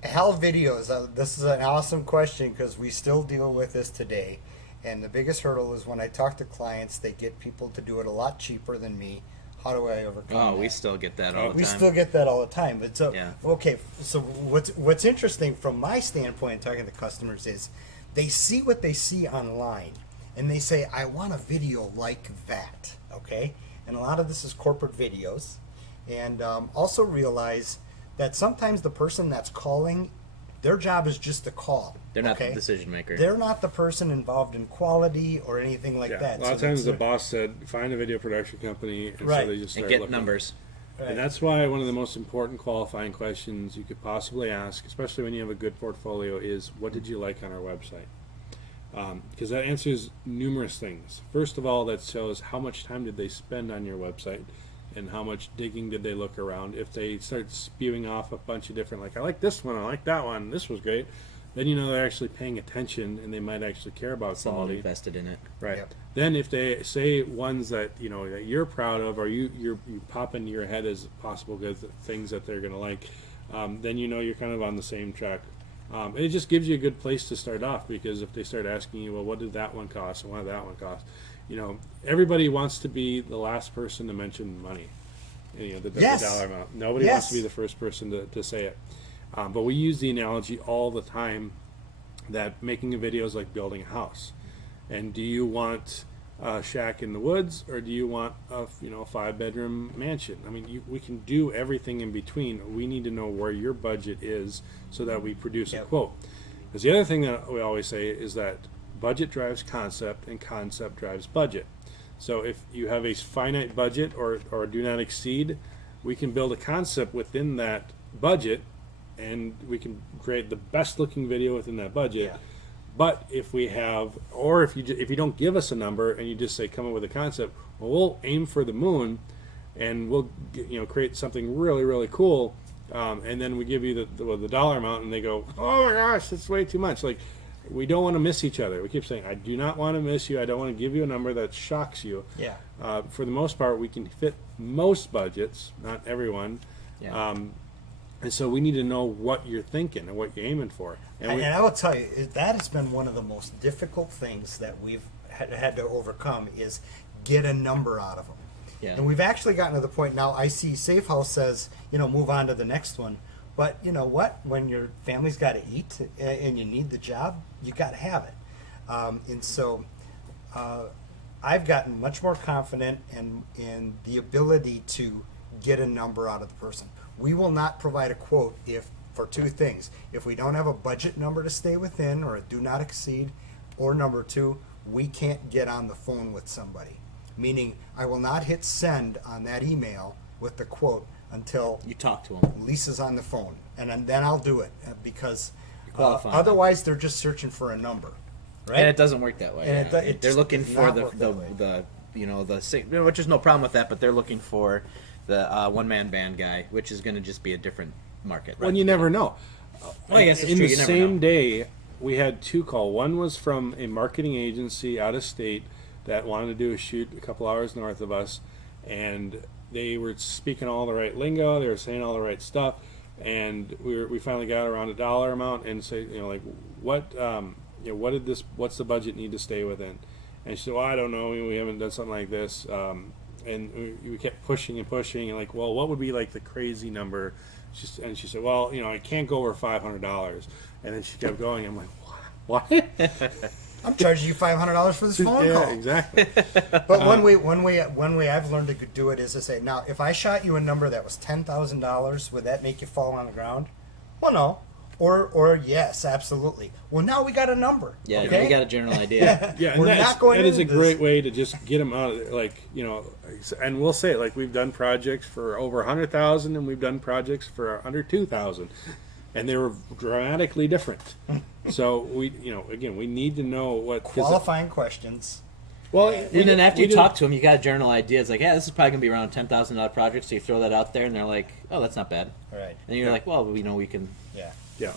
Hal videos. This is an awesome question because we still deal with this today. And the biggest hurdle is when I talk to clients, they get people to do it a lot cheaper than me. How do I overcome Oh, that? we still get that all the We time. still get that all the time. But so Yeah. okay, so what's interesting from my standpoint talking to customers is they see what they see online and they say, I want a video like that. Okay? And a lot of this is corporate videos. And also realize that sometimes the person that's calling, their job is just to call. They're not okay? the decision maker. They're not the person involved in quality or anything like Yeah. that. A lot of So times the that's- boss said, find a video production company, and Right. so they just and start get looking. numbers. Right. And that's why one of the most important qualifying questions you could possibly ask, especially when you have a good portfolio, is what did you like on our website? Because that answers numerous things. First of all, that shows how much time did they spend on your website and how much digging did they look around. If they start spewing off a bunch of different, like, I like this one, I like that one, this was great, then they're actually paying attention and they might actually care about Someone quality. invested in it. Right. Yep. Then if they say ones that that you're proud of, or you pop into your head as possible good things that they're gonna like, then you're kind of on the same track. And it just gives you a good place to start off, because if they start asking you, well, what did that one cost and what did that one cost? Everybody wants to be the last person to mention money. The Yes. dollar amount. Nobody Yes. wants to be the first person to say it. But we use the analogy all the time that making a video is like building a house. And do you want a shack in the woods, or do you want a 5-bedroom mansion? I mean, we can do everything in between. We need to know where your budget is so that we produce a Yep. quote. Because the other thing that we always say is that budget drives concept and concept drives budget. So if you have a finite budget or do not exceed, we can build a concept within that budget and we can create the best looking video within that budget. Yeah. But if we have, or if you don't give us a number and you just say come up with a concept, well, we'll aim for the moon, and we'll create something really really cool, and then we give you the dollar amount, and they go, oh my gosh, that's way too much. Like, we don't want to miss each other. We keep saying, I do not want to miss you. I don't want to give you a number that shocks you. Yeah. For the most part, we can fit most budgets, not everyone. Yeah. Um, And so we need to know what you're thinking and what you're aiming for. And I will tell you, that has been one of the most difficult things that we've had to overcome, is get a number out of them. Yeah. And we've actually gotten to the point now, I see Safe House says, move on to the next one. But you know what? When your family's got to eat and you need the job, you got to have it. And so I've gotten much more confident in the ability to get a number out of the person. We will not provide a quote for two things. If we don't have a budget number to stay within, or a do not exceed, or number two, we can't get on the phone with somebody. Meaning, I will not hit send on that email with the quote until You talk to them. Lisa's on the phone, and then I'll do it, because qualifying them. otherwise they're just searching for a number, right? And it doesn't work that way. And it They're just looking does for not the work that way. which is no problem with that, but they're looking for the one-man band guy, which is going to just be a different market. Well, you never know. Oh, yes, it's In true. the You never same know. day, we had two call. One was from a marketing agency out of state that wanted to do a shoot a couple hours north of us, and they were speaking all the right lingo. They were saying all the right stuff, and we finally got around a dollar amount and say, what's the budget need to stay within? And she said, well, I don't know. We haven't done something like this. And we kept pushing and pushing, and like, well, what would be like the crazy number? And she said, well, I can't go over $500. And then she kept going. I'm like, what? I'm charging you $500 for this phone call. Yeah, exactly. But one way I've learned to do it is to say, now, if I shot you a number that was $10,000, would that make you fall on the ground? Well, no. Or yes, absolutely. Well, now we got a number. Yeah, okay? we got a general idea. Yeah, and We're not going that is a into great this. way to just get them out of there. Like, and we'll say it, like, we've done projects for over 100,000 and we've done projects for under 2,000, and they were dramatically different. So we need to know what 'cause Qualifying questions. well, And then after you talk to them, you got a general idea. It's like, yeah, this is probably going to be around $10,000 project, so you throw that out there, and they're like, oh, that's not bad. Right. And you're like, well, we can... Yeah. Yeah.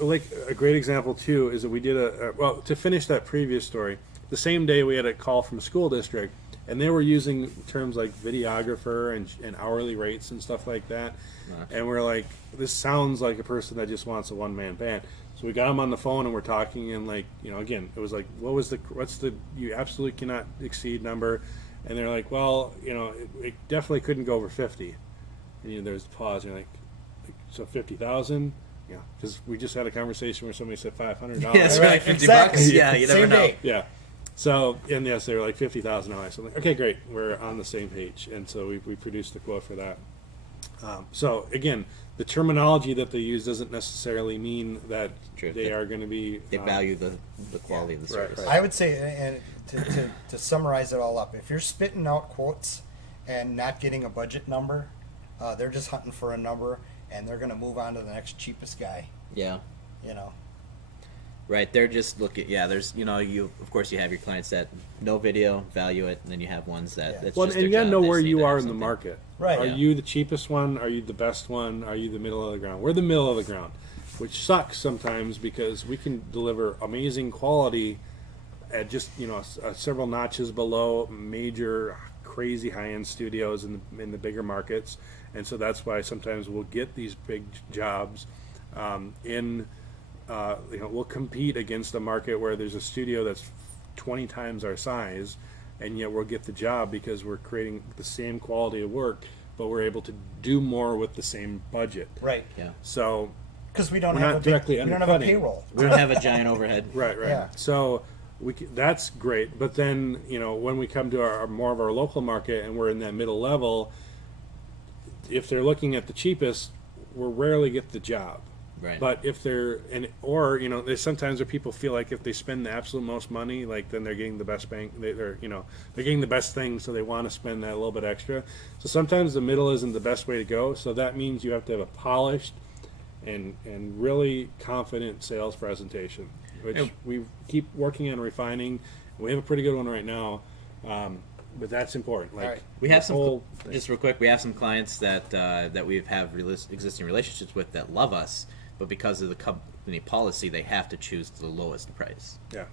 Like a great example too is that we did to finish that previous story, the same day we had a call from a school district, and they were using terms like videographer and hourly rates and stuff like that. Nice. And we're like, this sounds like a person that just wants a one-man band. So we got them on the phone and we're talking, and like, again, it was like, what's the you absolutely cannot exceed number? And they're like, well, it definitely couldn't go over 50. And there's a pause, and you're like so 50,000. Yeah, because we just had a conversation where somebody said $500. Yeah, that's Right, right, 50 exactly. bucks. Yeah, you never Same know. day. Yeah. So, and yes, they were like $50,000. So I'm like, okay, great, we're on the same page, and so we produced the quote for that. So again, the terminology that they use doesn't necessarily mean that True. they are going to be. They value the quality of the Right, service. right. I would say, and to summarize it all up, if you're spitting out quotes and not getting a budget number, they're just hunting for a number, and they're going to move on to the next cheapest guy. Yeah. You know. Right, they're just looking. Yeah, there's you of course you have your clients that no video value it, and then you have ones that Yeah. that's Well, just and their you got to job. know They where see you that or are in the something. market. Right. Are Yeah. you the cheapest one? Are you the best one? Are you the middle of the ground? We're the middle of the ground, which sucks sometimes because we can deliver amazing quality at just several notches below major crazy high-end studios in the bigger markets, and so that's why sometimes we'll get these big jobs we'll compete against a market where there's a studio that's 20 times our size, and yet we'll get the job because we're creating the same quality of work, but we're able to do more with the same budget. Right. Yeah, Because we don't We're have not a directly we don't have a undercutting. payroll. we don't have a giant overhead. Right. Yeah. So that's great, but then when we come to our more of our local market and we're in that middle level, if they're looking at the cheapest, we'll rarely get the job. Right. But if they're there's sometimes where people feel like if they spend the absolute most money, like then they're getting the best bang. They're getting the best thing, so they want to spend that little bit extra. So sometimes the middle isn't the best way to go. So that means you have to have a polished and really confident sales presentation, which we keep working on refining. We have a pretty good one right now, but that's important. Like Right. We have the some, whole thing. just real quick, we have some clients that we have existing relationships with that love us, but because of the company policy, they have to choose the lowest price. Yeah.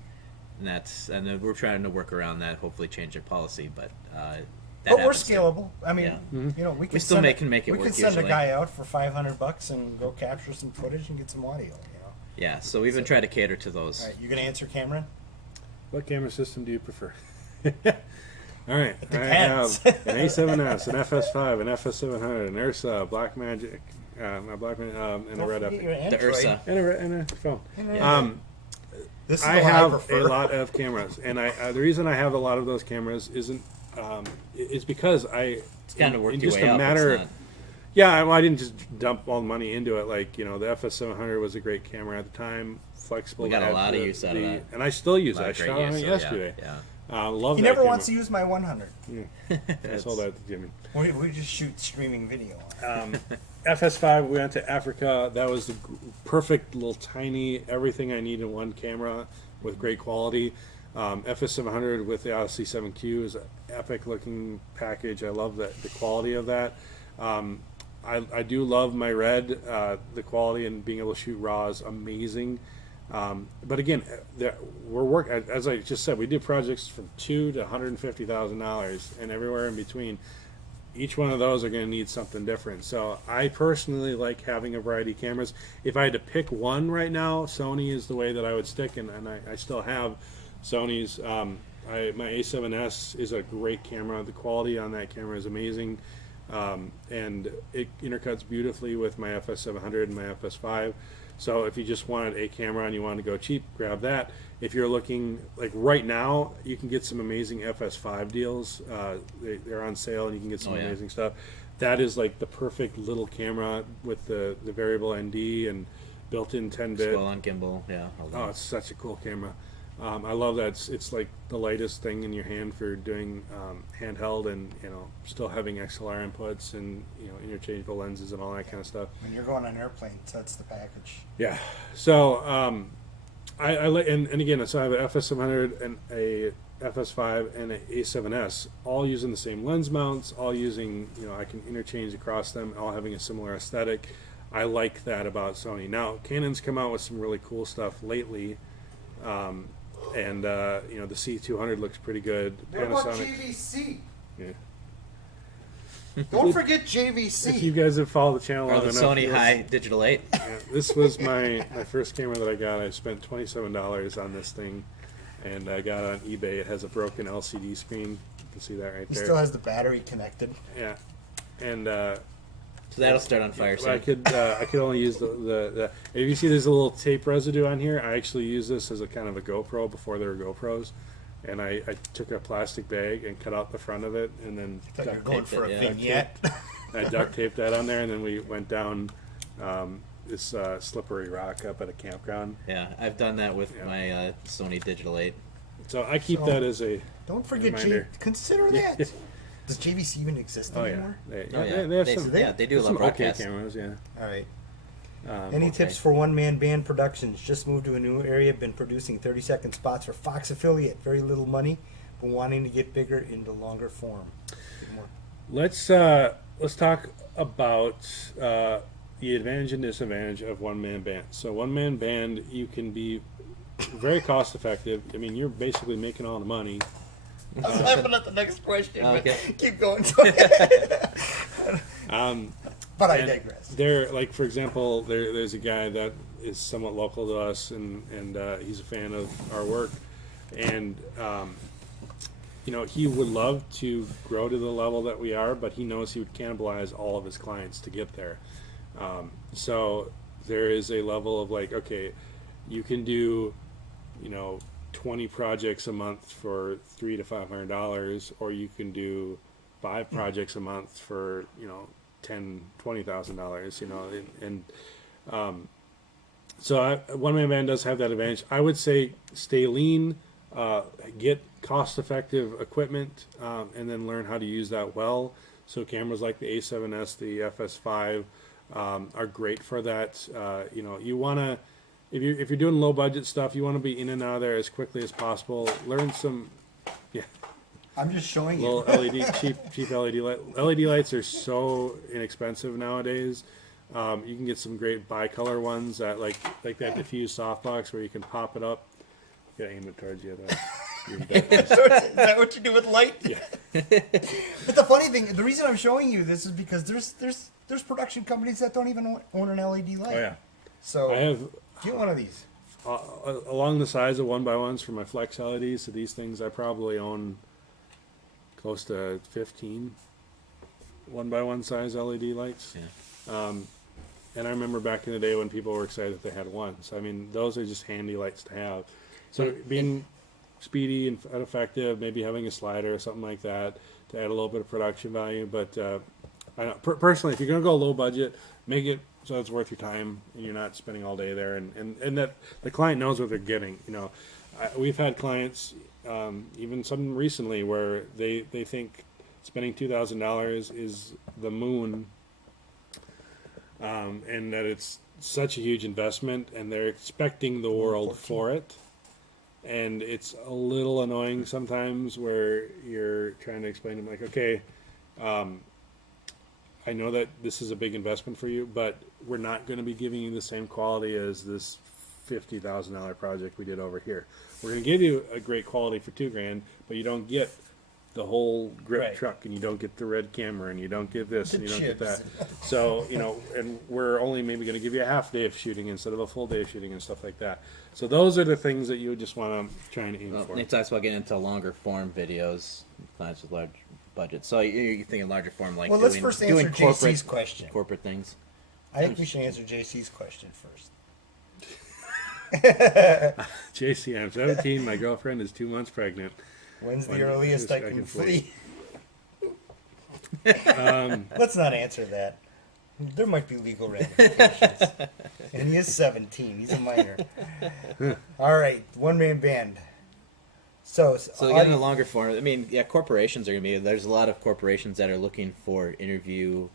And then we're trying to work around that, hopefully change their policy, but that But we're happens too. scalable. I mean, Yeah. you know, we can still can make it we work can send usually. a guy out for $500 and go capture some footage and get some audio. You know. Yeah, so we've been trying to cater to those. All right, you gonna answer, Cameron? What camera system do you prefer? All right, I depends. have an A7S, an FS5, an FS700, an Ursa, Blackmagic, and a Don't Red forget Epic, your The Android. Ursa. and a phone. Yeah. This is I the one have prefer. a lot of cameras, and the reason I have a lot of those cameras isn't is because It's kind of worked in your just way a up. matter. It's not, Yeah, well, I didn't just dump all the money into it. Like, the FS700 was a great camera at the time, flexible. We got a had lot of use out of that. and I still use a it. I lot of great shot on use, it so yesterday. Yeah. Love He that never camera. wants to use my 100. I sold that to Jimmy. We just shoot streaming video on it. FS5, we went to Africa. That was the perfect little tiny everything I need in one camera with great quality. FS700 with the Odyssey 7Q is an epic looking package. I love the quality of that. I do love my Red. The quality and being able to shoot RAW is amazing. But again, we're working, as I just said, we do projects from $2,000 to $150,000 and everywhere in between. Each one of those are going to need something different. So I personally like having a variety of cameras. If I had to pick one right now, Sony is the way that I would stick, and I still have Sony's. My A7S is a great camera. The quality on that camera is amazing, and it intercuts beautifully with my FS700 and my FS5. So if you just wanted a camera and you wanted to go cheap, grab that. If you're looking, like right now, you can get some amazing FS5 deals. They're on sale and you can get some amazing stuff. That is like the perfect little camera with the variable ND and built-in 10-bit. Scroll on gimbal, yeah. Oh, it's such a cool camera. I love that. It's like the lightest thing in your hand for doing handheld, and still having XLR inputs and interchangeable lenses and all that kind of stuff. When you're going on airplanes, that's the package. Yeah. So I like, and again, so I have an FS700 and a FS5 and an A7S, all using the same lens mounts, all using I can interchange across them, all having a similar aesthetic. I like that about Sony. Now Canon's come out with some really cool stuff lately. And the C200 looks pretty good. What about Panasonic. JVC? Yeah. Don't forget If you JVC. guys have followed the channel Or long the enough, Sony you'll- High Digital 8. Yeah, this was my first camera that I got. I spent $27 on this thing, and I got it on eBay. It has a broken LCD screen. You can see that right He there. still has the battery connected. Yeah, and So that'll start on fire soon. I could only use the. If you see there's a little tape residue on here, I actually use this as a kind of a GoPro before there were GoPros, and I took a plastic bag and cut out the front of it, and then I thought you were duct going taped for a it, yeah. vignette. I duct taped that on there, and then we went down this slippery rock up at a campground. Yeah, I've done that with Yeah. my Sony Digital 8. So I keep So- that as a. Don't forget Reminder. Consider that. Does JVC even exist Oh yeah, anymore? they Oh, yeah. they have They- some. yeah, they do some love okay broadcasts. cameras. Yeah. All right. Okay. Any tips for one-man band productions? Just moved to a new area, been producing 30-second spots for Fox affiliate. Very little money, but wanting to get bigger into longer form. Get more. Let's talk about the advantage and disadvantage of one-man band. So one-man band, you can be very cost-effective. I mean, you're basically making all the money. I was laughing at the next question. but Okay. Keep going. But I And digress. There, like for example, there's a guy that is somewhat local to us, and he's a fan of our work, and he would love to grow to the level that we are, but he knows he would cannibalize all of his clients to get there. So there is a level of like, okay, you can do, 20 projects a month for $300 to $500, or you can do 5 projects a month for $10,000, $20,000. So one man band does have that advantage. I would say stay lean, get cost-effective equipment, and then learn how to use that well. So cameras like the A7S, the FS5, are great for that. You know, you want to, if you're doing low budget stuff, you want to be in and out of there as quickly as possible. Learn some, yeah. I'm just showing you. Little LED, cheap LED light. LED lights are so inexpensive nowadays. You can get some great bicolor ones that like that diffuse softbox where you can pop it up. You gotta aim it towards you. Is that what you do with light? Yeah. But the funny thing, the reason I'm showing you this is because there's production companies that don't even own an LED light. Oh yeah. So I have get one of these. along the size of 1x1s for my flex LEDs. So these things I probably own close to 15 1x1 size LED lights. Yeah. And I remember back in the day when people were excited that they had one. So I mean, those are just handy lights to have. So being speedy and effective, maybe having a slider or something like that to add a little bit of production value. But I know, personally, if you're going to go low budget, make it so it's worth your time and you're not spending all day there, and that the client knows what they're getting. You know, we've had clients, even some recently, where they think spending $2,000 is the moon, and that it's such a huge investment, and they're expecting the world for it. And it's a little annoying sometimes where you're trying to explain to them, like, okay, I know that this is a big investment for you, but we're not going to be giving you the same quality as this $50,000 project we did over here. We're going to give you a great quality for $2,000, but you don't get the whole grip Right. truck, and you don't get the red camera, and you don't get this, The and you don't get chips. that. So, you know, and we're only maybe going to give you a half day of shooting instead of a full day of shooting and stuff like that. So those are the things that you would just want to try and aim Well, for. Nate talks about getting into longer form videos, clients with large budgets. So you're thinking larger form, like Well, let's doing, first doing answer JC's corporate, question. corporate things. I think we should answer JC's question first. JC, I'm 17. My girlfriend is 2 months pregnant. When's the When earliest I I can can flee? Let's not answer that. There might be legal ramifications. And he is 17. He's a minor. All right, one-man band. So getting a longer form. I mean, yeah, corporations are gonna be. There's a lot of corporations that are looking for interview.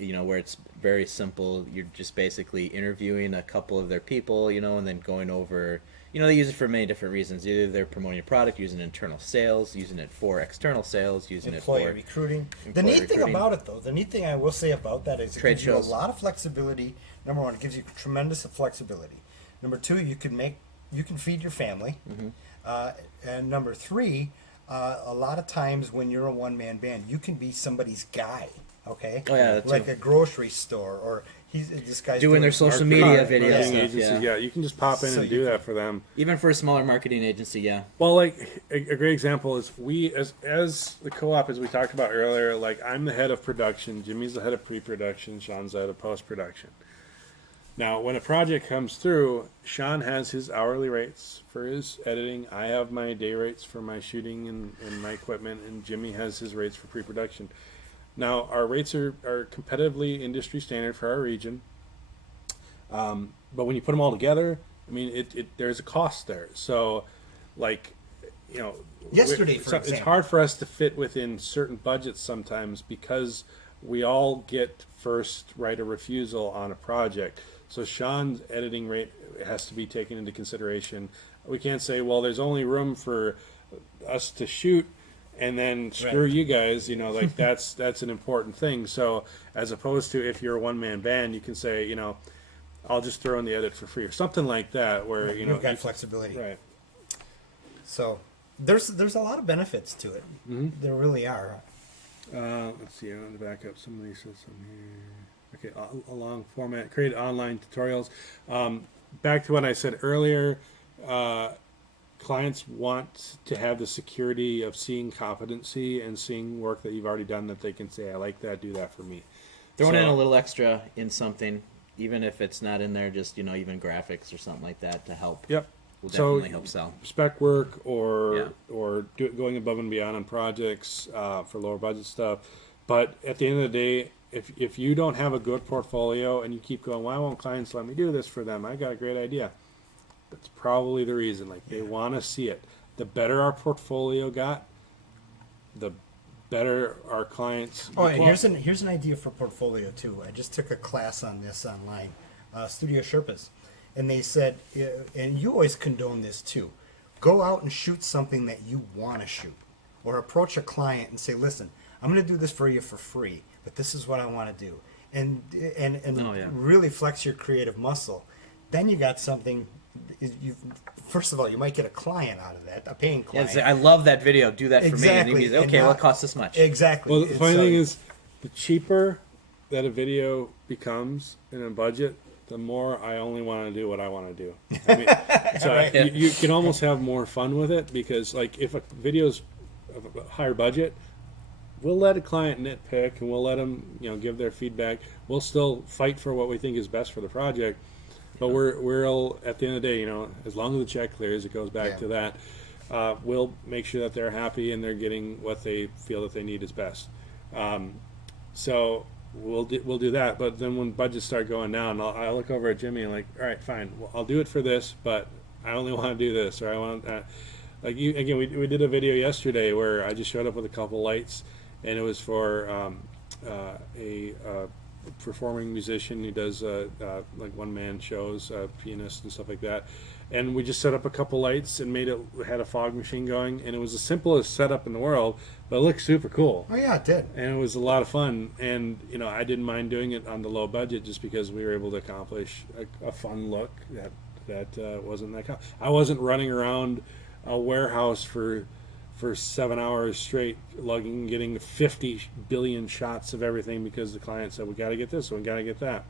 You know, where it's very simple. You're just basically interviewing a couple of their people, you know, and then going over. You know, they use it for many different reasons. Either they're promoting a product, using internal sales, using it for external sales, using employee it for recruiting. The employee neat thing recruiting. about it, though, the neat thing I will say about that is it Trade gives you a shows. lot of flexibility. Number one, it gives you tremendous flexibility. Number two, you can feed your family. Mm-hmm. And number three, a lot of times when you're a one-man band, you can be somebody's guy. Okay. Oh, yeah, that like too. a grocery store, or this guy's doing their social Marketing media video marketing stuff. agencies, Yeah. yeah, you can just pop in So and you do can- that for them. Even for a smaller marketing agency, yeah. Well, like a great example is we, as the co-op, as we talked about earlier, like I'm the head of production, Jimmy's the head of pre-production, Sean's the head of post-production. Now, when a project comes through, Sean has his hourly rates for his editing. I have my day rates for my shooting and my equipment, and Jimmy has his rates for pre-production. Now, our rates are competitively industry standard for our region. But when you put them all together, I mean, there's a cost there. So, like, you know, Yesterday, for it's example. hard for us to fit within certain budgets sometimes because we all get first right of refusal on a project. So Sean's editing rate has to be taken into consideration. We can't say, well, there's only room for us to shoot, and then screw Right. you guys. You know, like that's an important thing. So as opposed to if you're a one-man band, you can say, you know, I'll just throw in the edit for free or something like that, where you know You've got you- flexibility. right. So there's a lot of benefits to it. Mhm. There really are. Let's see. I want to back up some of these systems here. Okay, a long format. Create online tutorials. Back to what I said earlier. Clients want to have the security of seeing competency and seeing work that you've already done that they can say, "I like that. Do that for me." Throwing So- in a little extra in something, even if it's not in there, just, you know, even graphics or something like that to help. Yep. Will So- definitely help sell. Spec work or Yeah. going above and beyond on projects for lower budget stuff. But at the end of the day, if you don't have a good portfolio and you keep going, why won't clients let me do this for them? I got a great idea. That's probably the reason. Like they want to see it. The better our portfolio got, the better our clients. Oh, and here's an idea for portfolio too. I just took a class on this online, Studio Sherpas, and they said, and you always condone this too. Go out and shoot something that you want to shoot, or approach a client and say, "Listen, I'm going to do this for you for free, but this is what I want to do," and really flex your creative muscle. Then you got something. First of all, you might get a client out of that, a paying client. Yeah, I love that video. Do that for me. And Exactly. he's okay, well, it costs this much. Exactly. Well, the funny thing is, the cheaper that a video becomes in a budget, the more I only want to do what I want to do. I mean, so Right. you can almost have more fun with it, because like if a video's of a higher budget, we'll let a client nitpick and we'll let them give their feedback. We'll still fight for what we think is best for the project. But we're at the end of the day, as long as the check clears, it goes back to that. We'll make sure that they're happy and they're getting what they feel that they need is best. So we'll do that. But then when budgets start going down, I'll look over at Jimmy and like, all right, fine, well, I'll do it for this, but I only want to do this, or I want we did a video yesterday where I just showed up with a couple lights, and it was for a performing musician who does like one-man shows, pianist and stuff like that, and we just set up a couple lights and had a fog machine going, and it was the simplest setup in the world, but it looked super cool. Oh yeah, it did. And it was a lot of fun, and I didn't mind doing it on the low budget just because we were able to accomplish a fun look that wasn't that. I wasn't running around a warehouse for 7 hours straight, getting 50 billion shots of everything because the client said, we got to get this, we got to get that.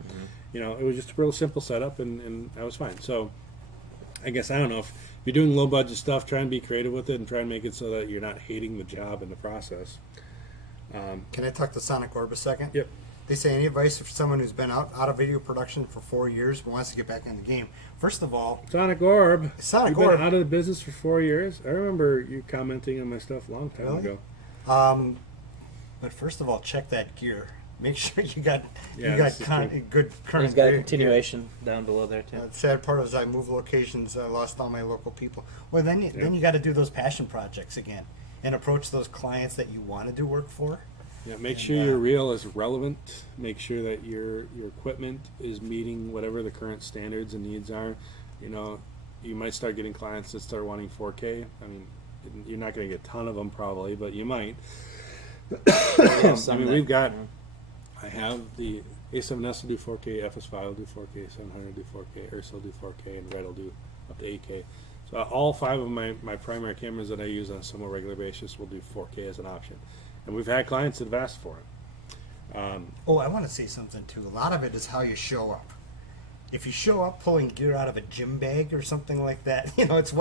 Mm-hmm. It was just a real simple setup, and I was fine. So I guess, I don't know, if you're doing low budget stuff, try and be creative with it and try and make it so that you're not hating the job in the process. Can I talk to Sonic Orb a second? Yep. They say, any advice for someone who's been out of video production for 4 years but wants to get back in the game? First of all, Sonic Orb. Sonic You've Orb. been out of the business for 4 years. I remember you commenting on my stuff a long time Really? ago. But first of all, check that gear. Make sure you got Yeah, good He's current got a gear. continuation down below there too. The sad part is I moved locations. I lost all my local people. Well, then you got to do those passion projects again and approach those clients that you want to do work for. Yeah, make sure your reel is relevant. Make sure that your equipment is meeting whatever the current standards and needs are. You might start getting clients that start wanting 4K. I mean, you're not going to get a ton of them probably, but you might. I have the A7S will do 4K, FS5 will do 4K, 700 will do 4K, Ursa will do 4K, and Red will do up to 8K. So all 5 of my primary cameras that I use on a somewhat regular basis will do 4K as an option. And we've had clients that have asked for it. I want to say something too. A lot of it is how you show up. If you show up pulling gear out of a gym bag or something like that, it's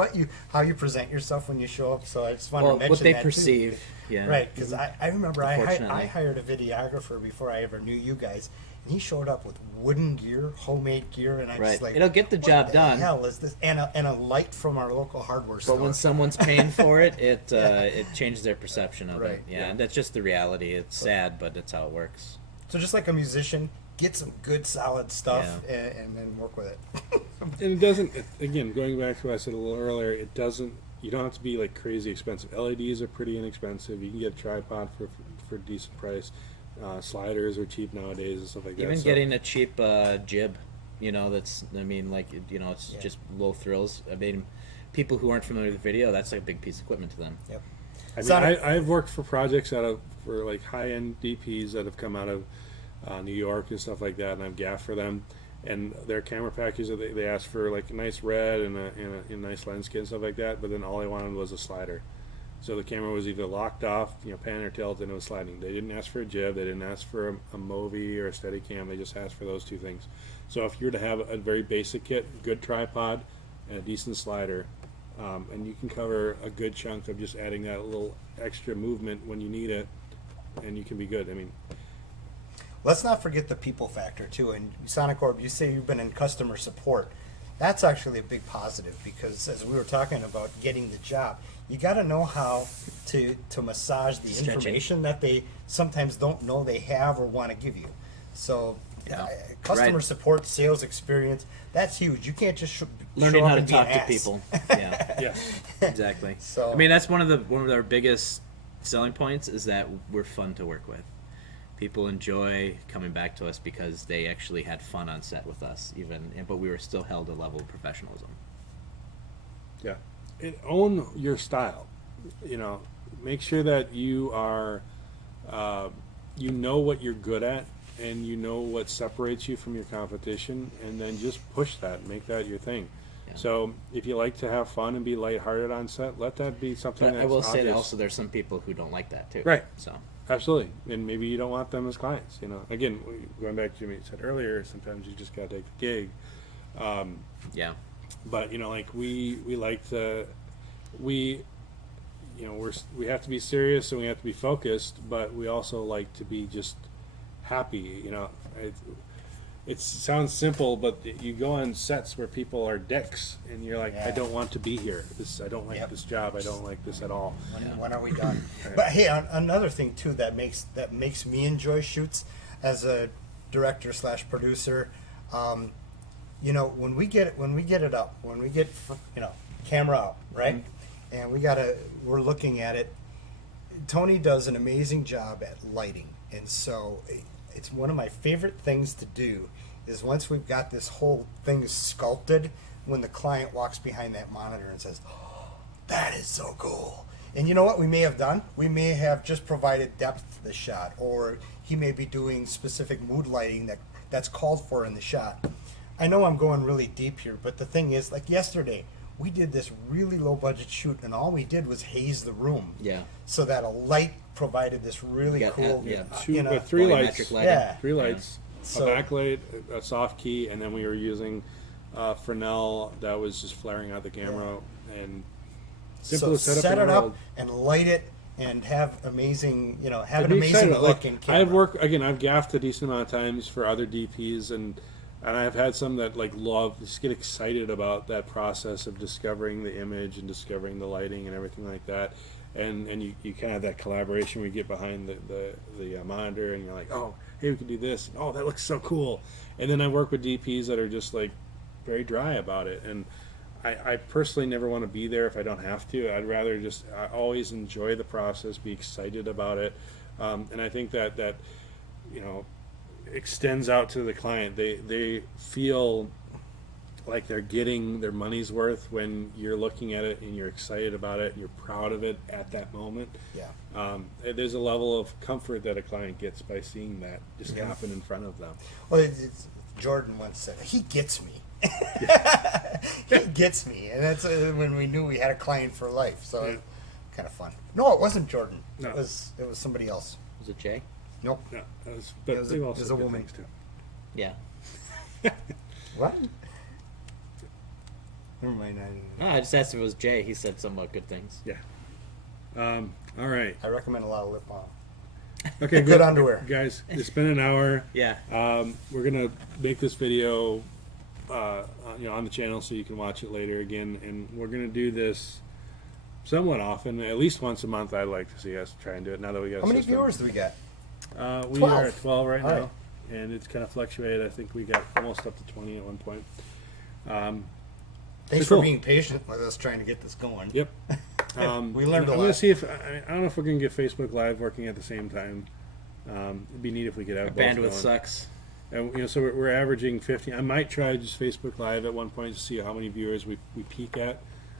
how you present yourself when you show up. So I just want to mention what they that perceive. too. Yeah. Right, because I remember I Unfortunately. hired a videographer before I ever knew you guys, and he showed up with wooden gear, homemade gear, and I Right. just like, It'll get the job done. What the hell is this? And a light from our local hardware store. But when someone's paying for it, it changes their perception of Right. it. Yeah, and that's just the reality. It's sad, but that's how it works. So just like a musician, get some good solid stuff and then work with it. And it doesn't, again, going back to what I said a little earlier, you don't have to be like crazy expensive. LEDs are pretty inexpensive. You can get a tripod for a decent price. Sliders are cheap nowadays and stuff like that. Even getting a cheap jib, it's just low thrills. I mean, people who aren't familiar with video, that's like a big piece of equipment to them. Yep. I mean, I've worked for projects for like high-end DPs that have come out of New York and stuff like that, and I've gaffed for them. And their camera package, they asked for like a nice red and a nice lens kit and stuff like that, but then all they wanted was a slider. So the camera was either locked off, pan or tilt, and it was sliding. They didn't ask for a jib, they didn't ask for a Movi or a Steadicam, they just asked for those two things. So if you were to have a very basic kit, good tripod, and a decent slider, and you can cover a good chunk of just adding that little extra movement when you need it, and you can be good. I mean, let's not forget the people factor too. And Sonic Orb, you say you've been in customer support. That's actually a big positive because as we were talking about getting the job, you got to know how to massage the Stretching. information that they sometimes don't know they have or want to give you. So customer Right. support, sales experience, that's huge. You can't just Learning show up how to and be an talk to ass. people. Yeah, yeah. exactly. So- I mean, that's one of our biggest selling points is that we're fun to work with. People enjoy coming back to us because they actually had fun on set with us, but we were still held a level of professionalism. Yeah. And own your style. You know, make sure that you are, you know what you're good at, and you know what separates you from your competition, and then just push that, make that your thing. Yeah. So if you like to have fun and be lighthearted on set, let that be something But that's I will say that obvious. also there's some people who don't like that too. Right. So Absolutely, and maybe you don't want them as clients. You know, again, going back to Jimmy said earlier, sometimes you just gotta take the gig. yeah. But you know, like we like to, you know, we have to be serious and we have to be focused, but we also like to be just happy. You know, it sounds simple, but you go on sets where people are dicks, and you're like, Yeah. I don't want to be here. I don't like Yep. this job. I don't like this at all. When are we done? But hey, another thing too that makes me enjoy shoots as a director / producer, you know, when we get it up, when we get camera up, right, and we're looking at it. Tony does an amazing job at lighting, and so it's one of my favorite things to do is once we've got this whole thing sculpted, when the client walks behind that monitor and says, oh, that is so cool. And you know what we may have done? We may have just provided depth to the shot, or he may be doing specific mood lighting that's called for in the shot. I know I'm going really deep here, but the thing is, like yesterday, we did this really low budget shoot, and all we did was haze the room. Yeah. So that a light provided this really Yeah, cool, yeah. Three Volumetric lights. lighting. Yeah. Three lights, So- a backlight, a soft key, and then we were using Fresnel that was just flaring out the camera, and simple so to set up set in it the up world. and light it and have amazing, have I'd an be amazing excited. look in camera. I've worked again. I've gaffed a decent amount of times for other DPs, and I've had some that like love, just get excited about that process of discovering the image and discovering the lighting and everything like that. And you kind of have that collaboration where you get behind the monitor and you're like, oh, hey, we can do this. Oh, that looks so cool. And then I work with DPs that are just like very dry about it. And I personally never want to be there if I don't have to. I'd rather I always enjoy the process, be excited about it. And I think that extends out to the client. They feel like they're getting their money's worth when you're looking at it and you're excited about it and you're proud of it at that moment. Yeah. There's a level of comfort that a client gets by seeing that just Yeah. happen in front of them. Well, Jordan once said, he gets me. He gets me. And that's when we knew we had a client for life. So Yeah. kind of fun. No, it wasn't Jordan. No. It was somebody else. Was it Jay? Nope. Yeah, but It was they've a- also it was a good woman. things too. Yeah. What? Never mind. No, I just asked if it was Jay. He said somewhat good things. Yeah. All right. I recommend a lot of lip balm. Okay. Good underwear. guys. It's been an hour. Yeah. We're gonna make this video, on the channel so you can watch it later again, and we're gonna do this somewhat often, at least once a month. I'd like to see us try and do it now that we got. How a many system. viewers do we get? We 12. are at 12 right All now, right. and it's kind of fluctuated. I think we got almost up to 20 at one point. Thanks So cool. for being patient with us trying to get this going. Yep. We learned a I'm lot. gonna see if I don't know if we're gonna get Facebook Live working at the same time. It'd be neat if we could have both Bandwidth going. sucks. And so we're averaging 50. I might try just Facebook Live at one point to see how many viewers we peak at,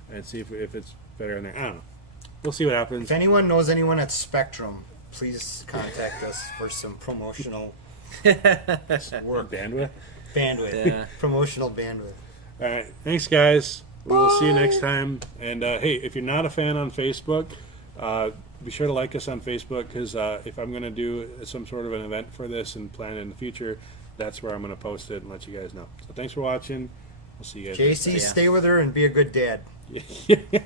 and see if it's better in there. I don't know. We'll see what happens. If anyone knows anyone at Spectrum, please contact us for some promotional work. Bandwidth. Bandwidth. Yeah. Promotional bandwidth. All right. Thanks, guys. We will see you next time. And hey, if you're not a fan on Facebook, be sure to like us on Facebook, because if I'm going to do some sort of an event for this and plan it in the future, that's where I'm going to post it and let you guys know. So thanks for watching. We'll see you guys. JC, Yeah. stay with her and be a good dad. next time.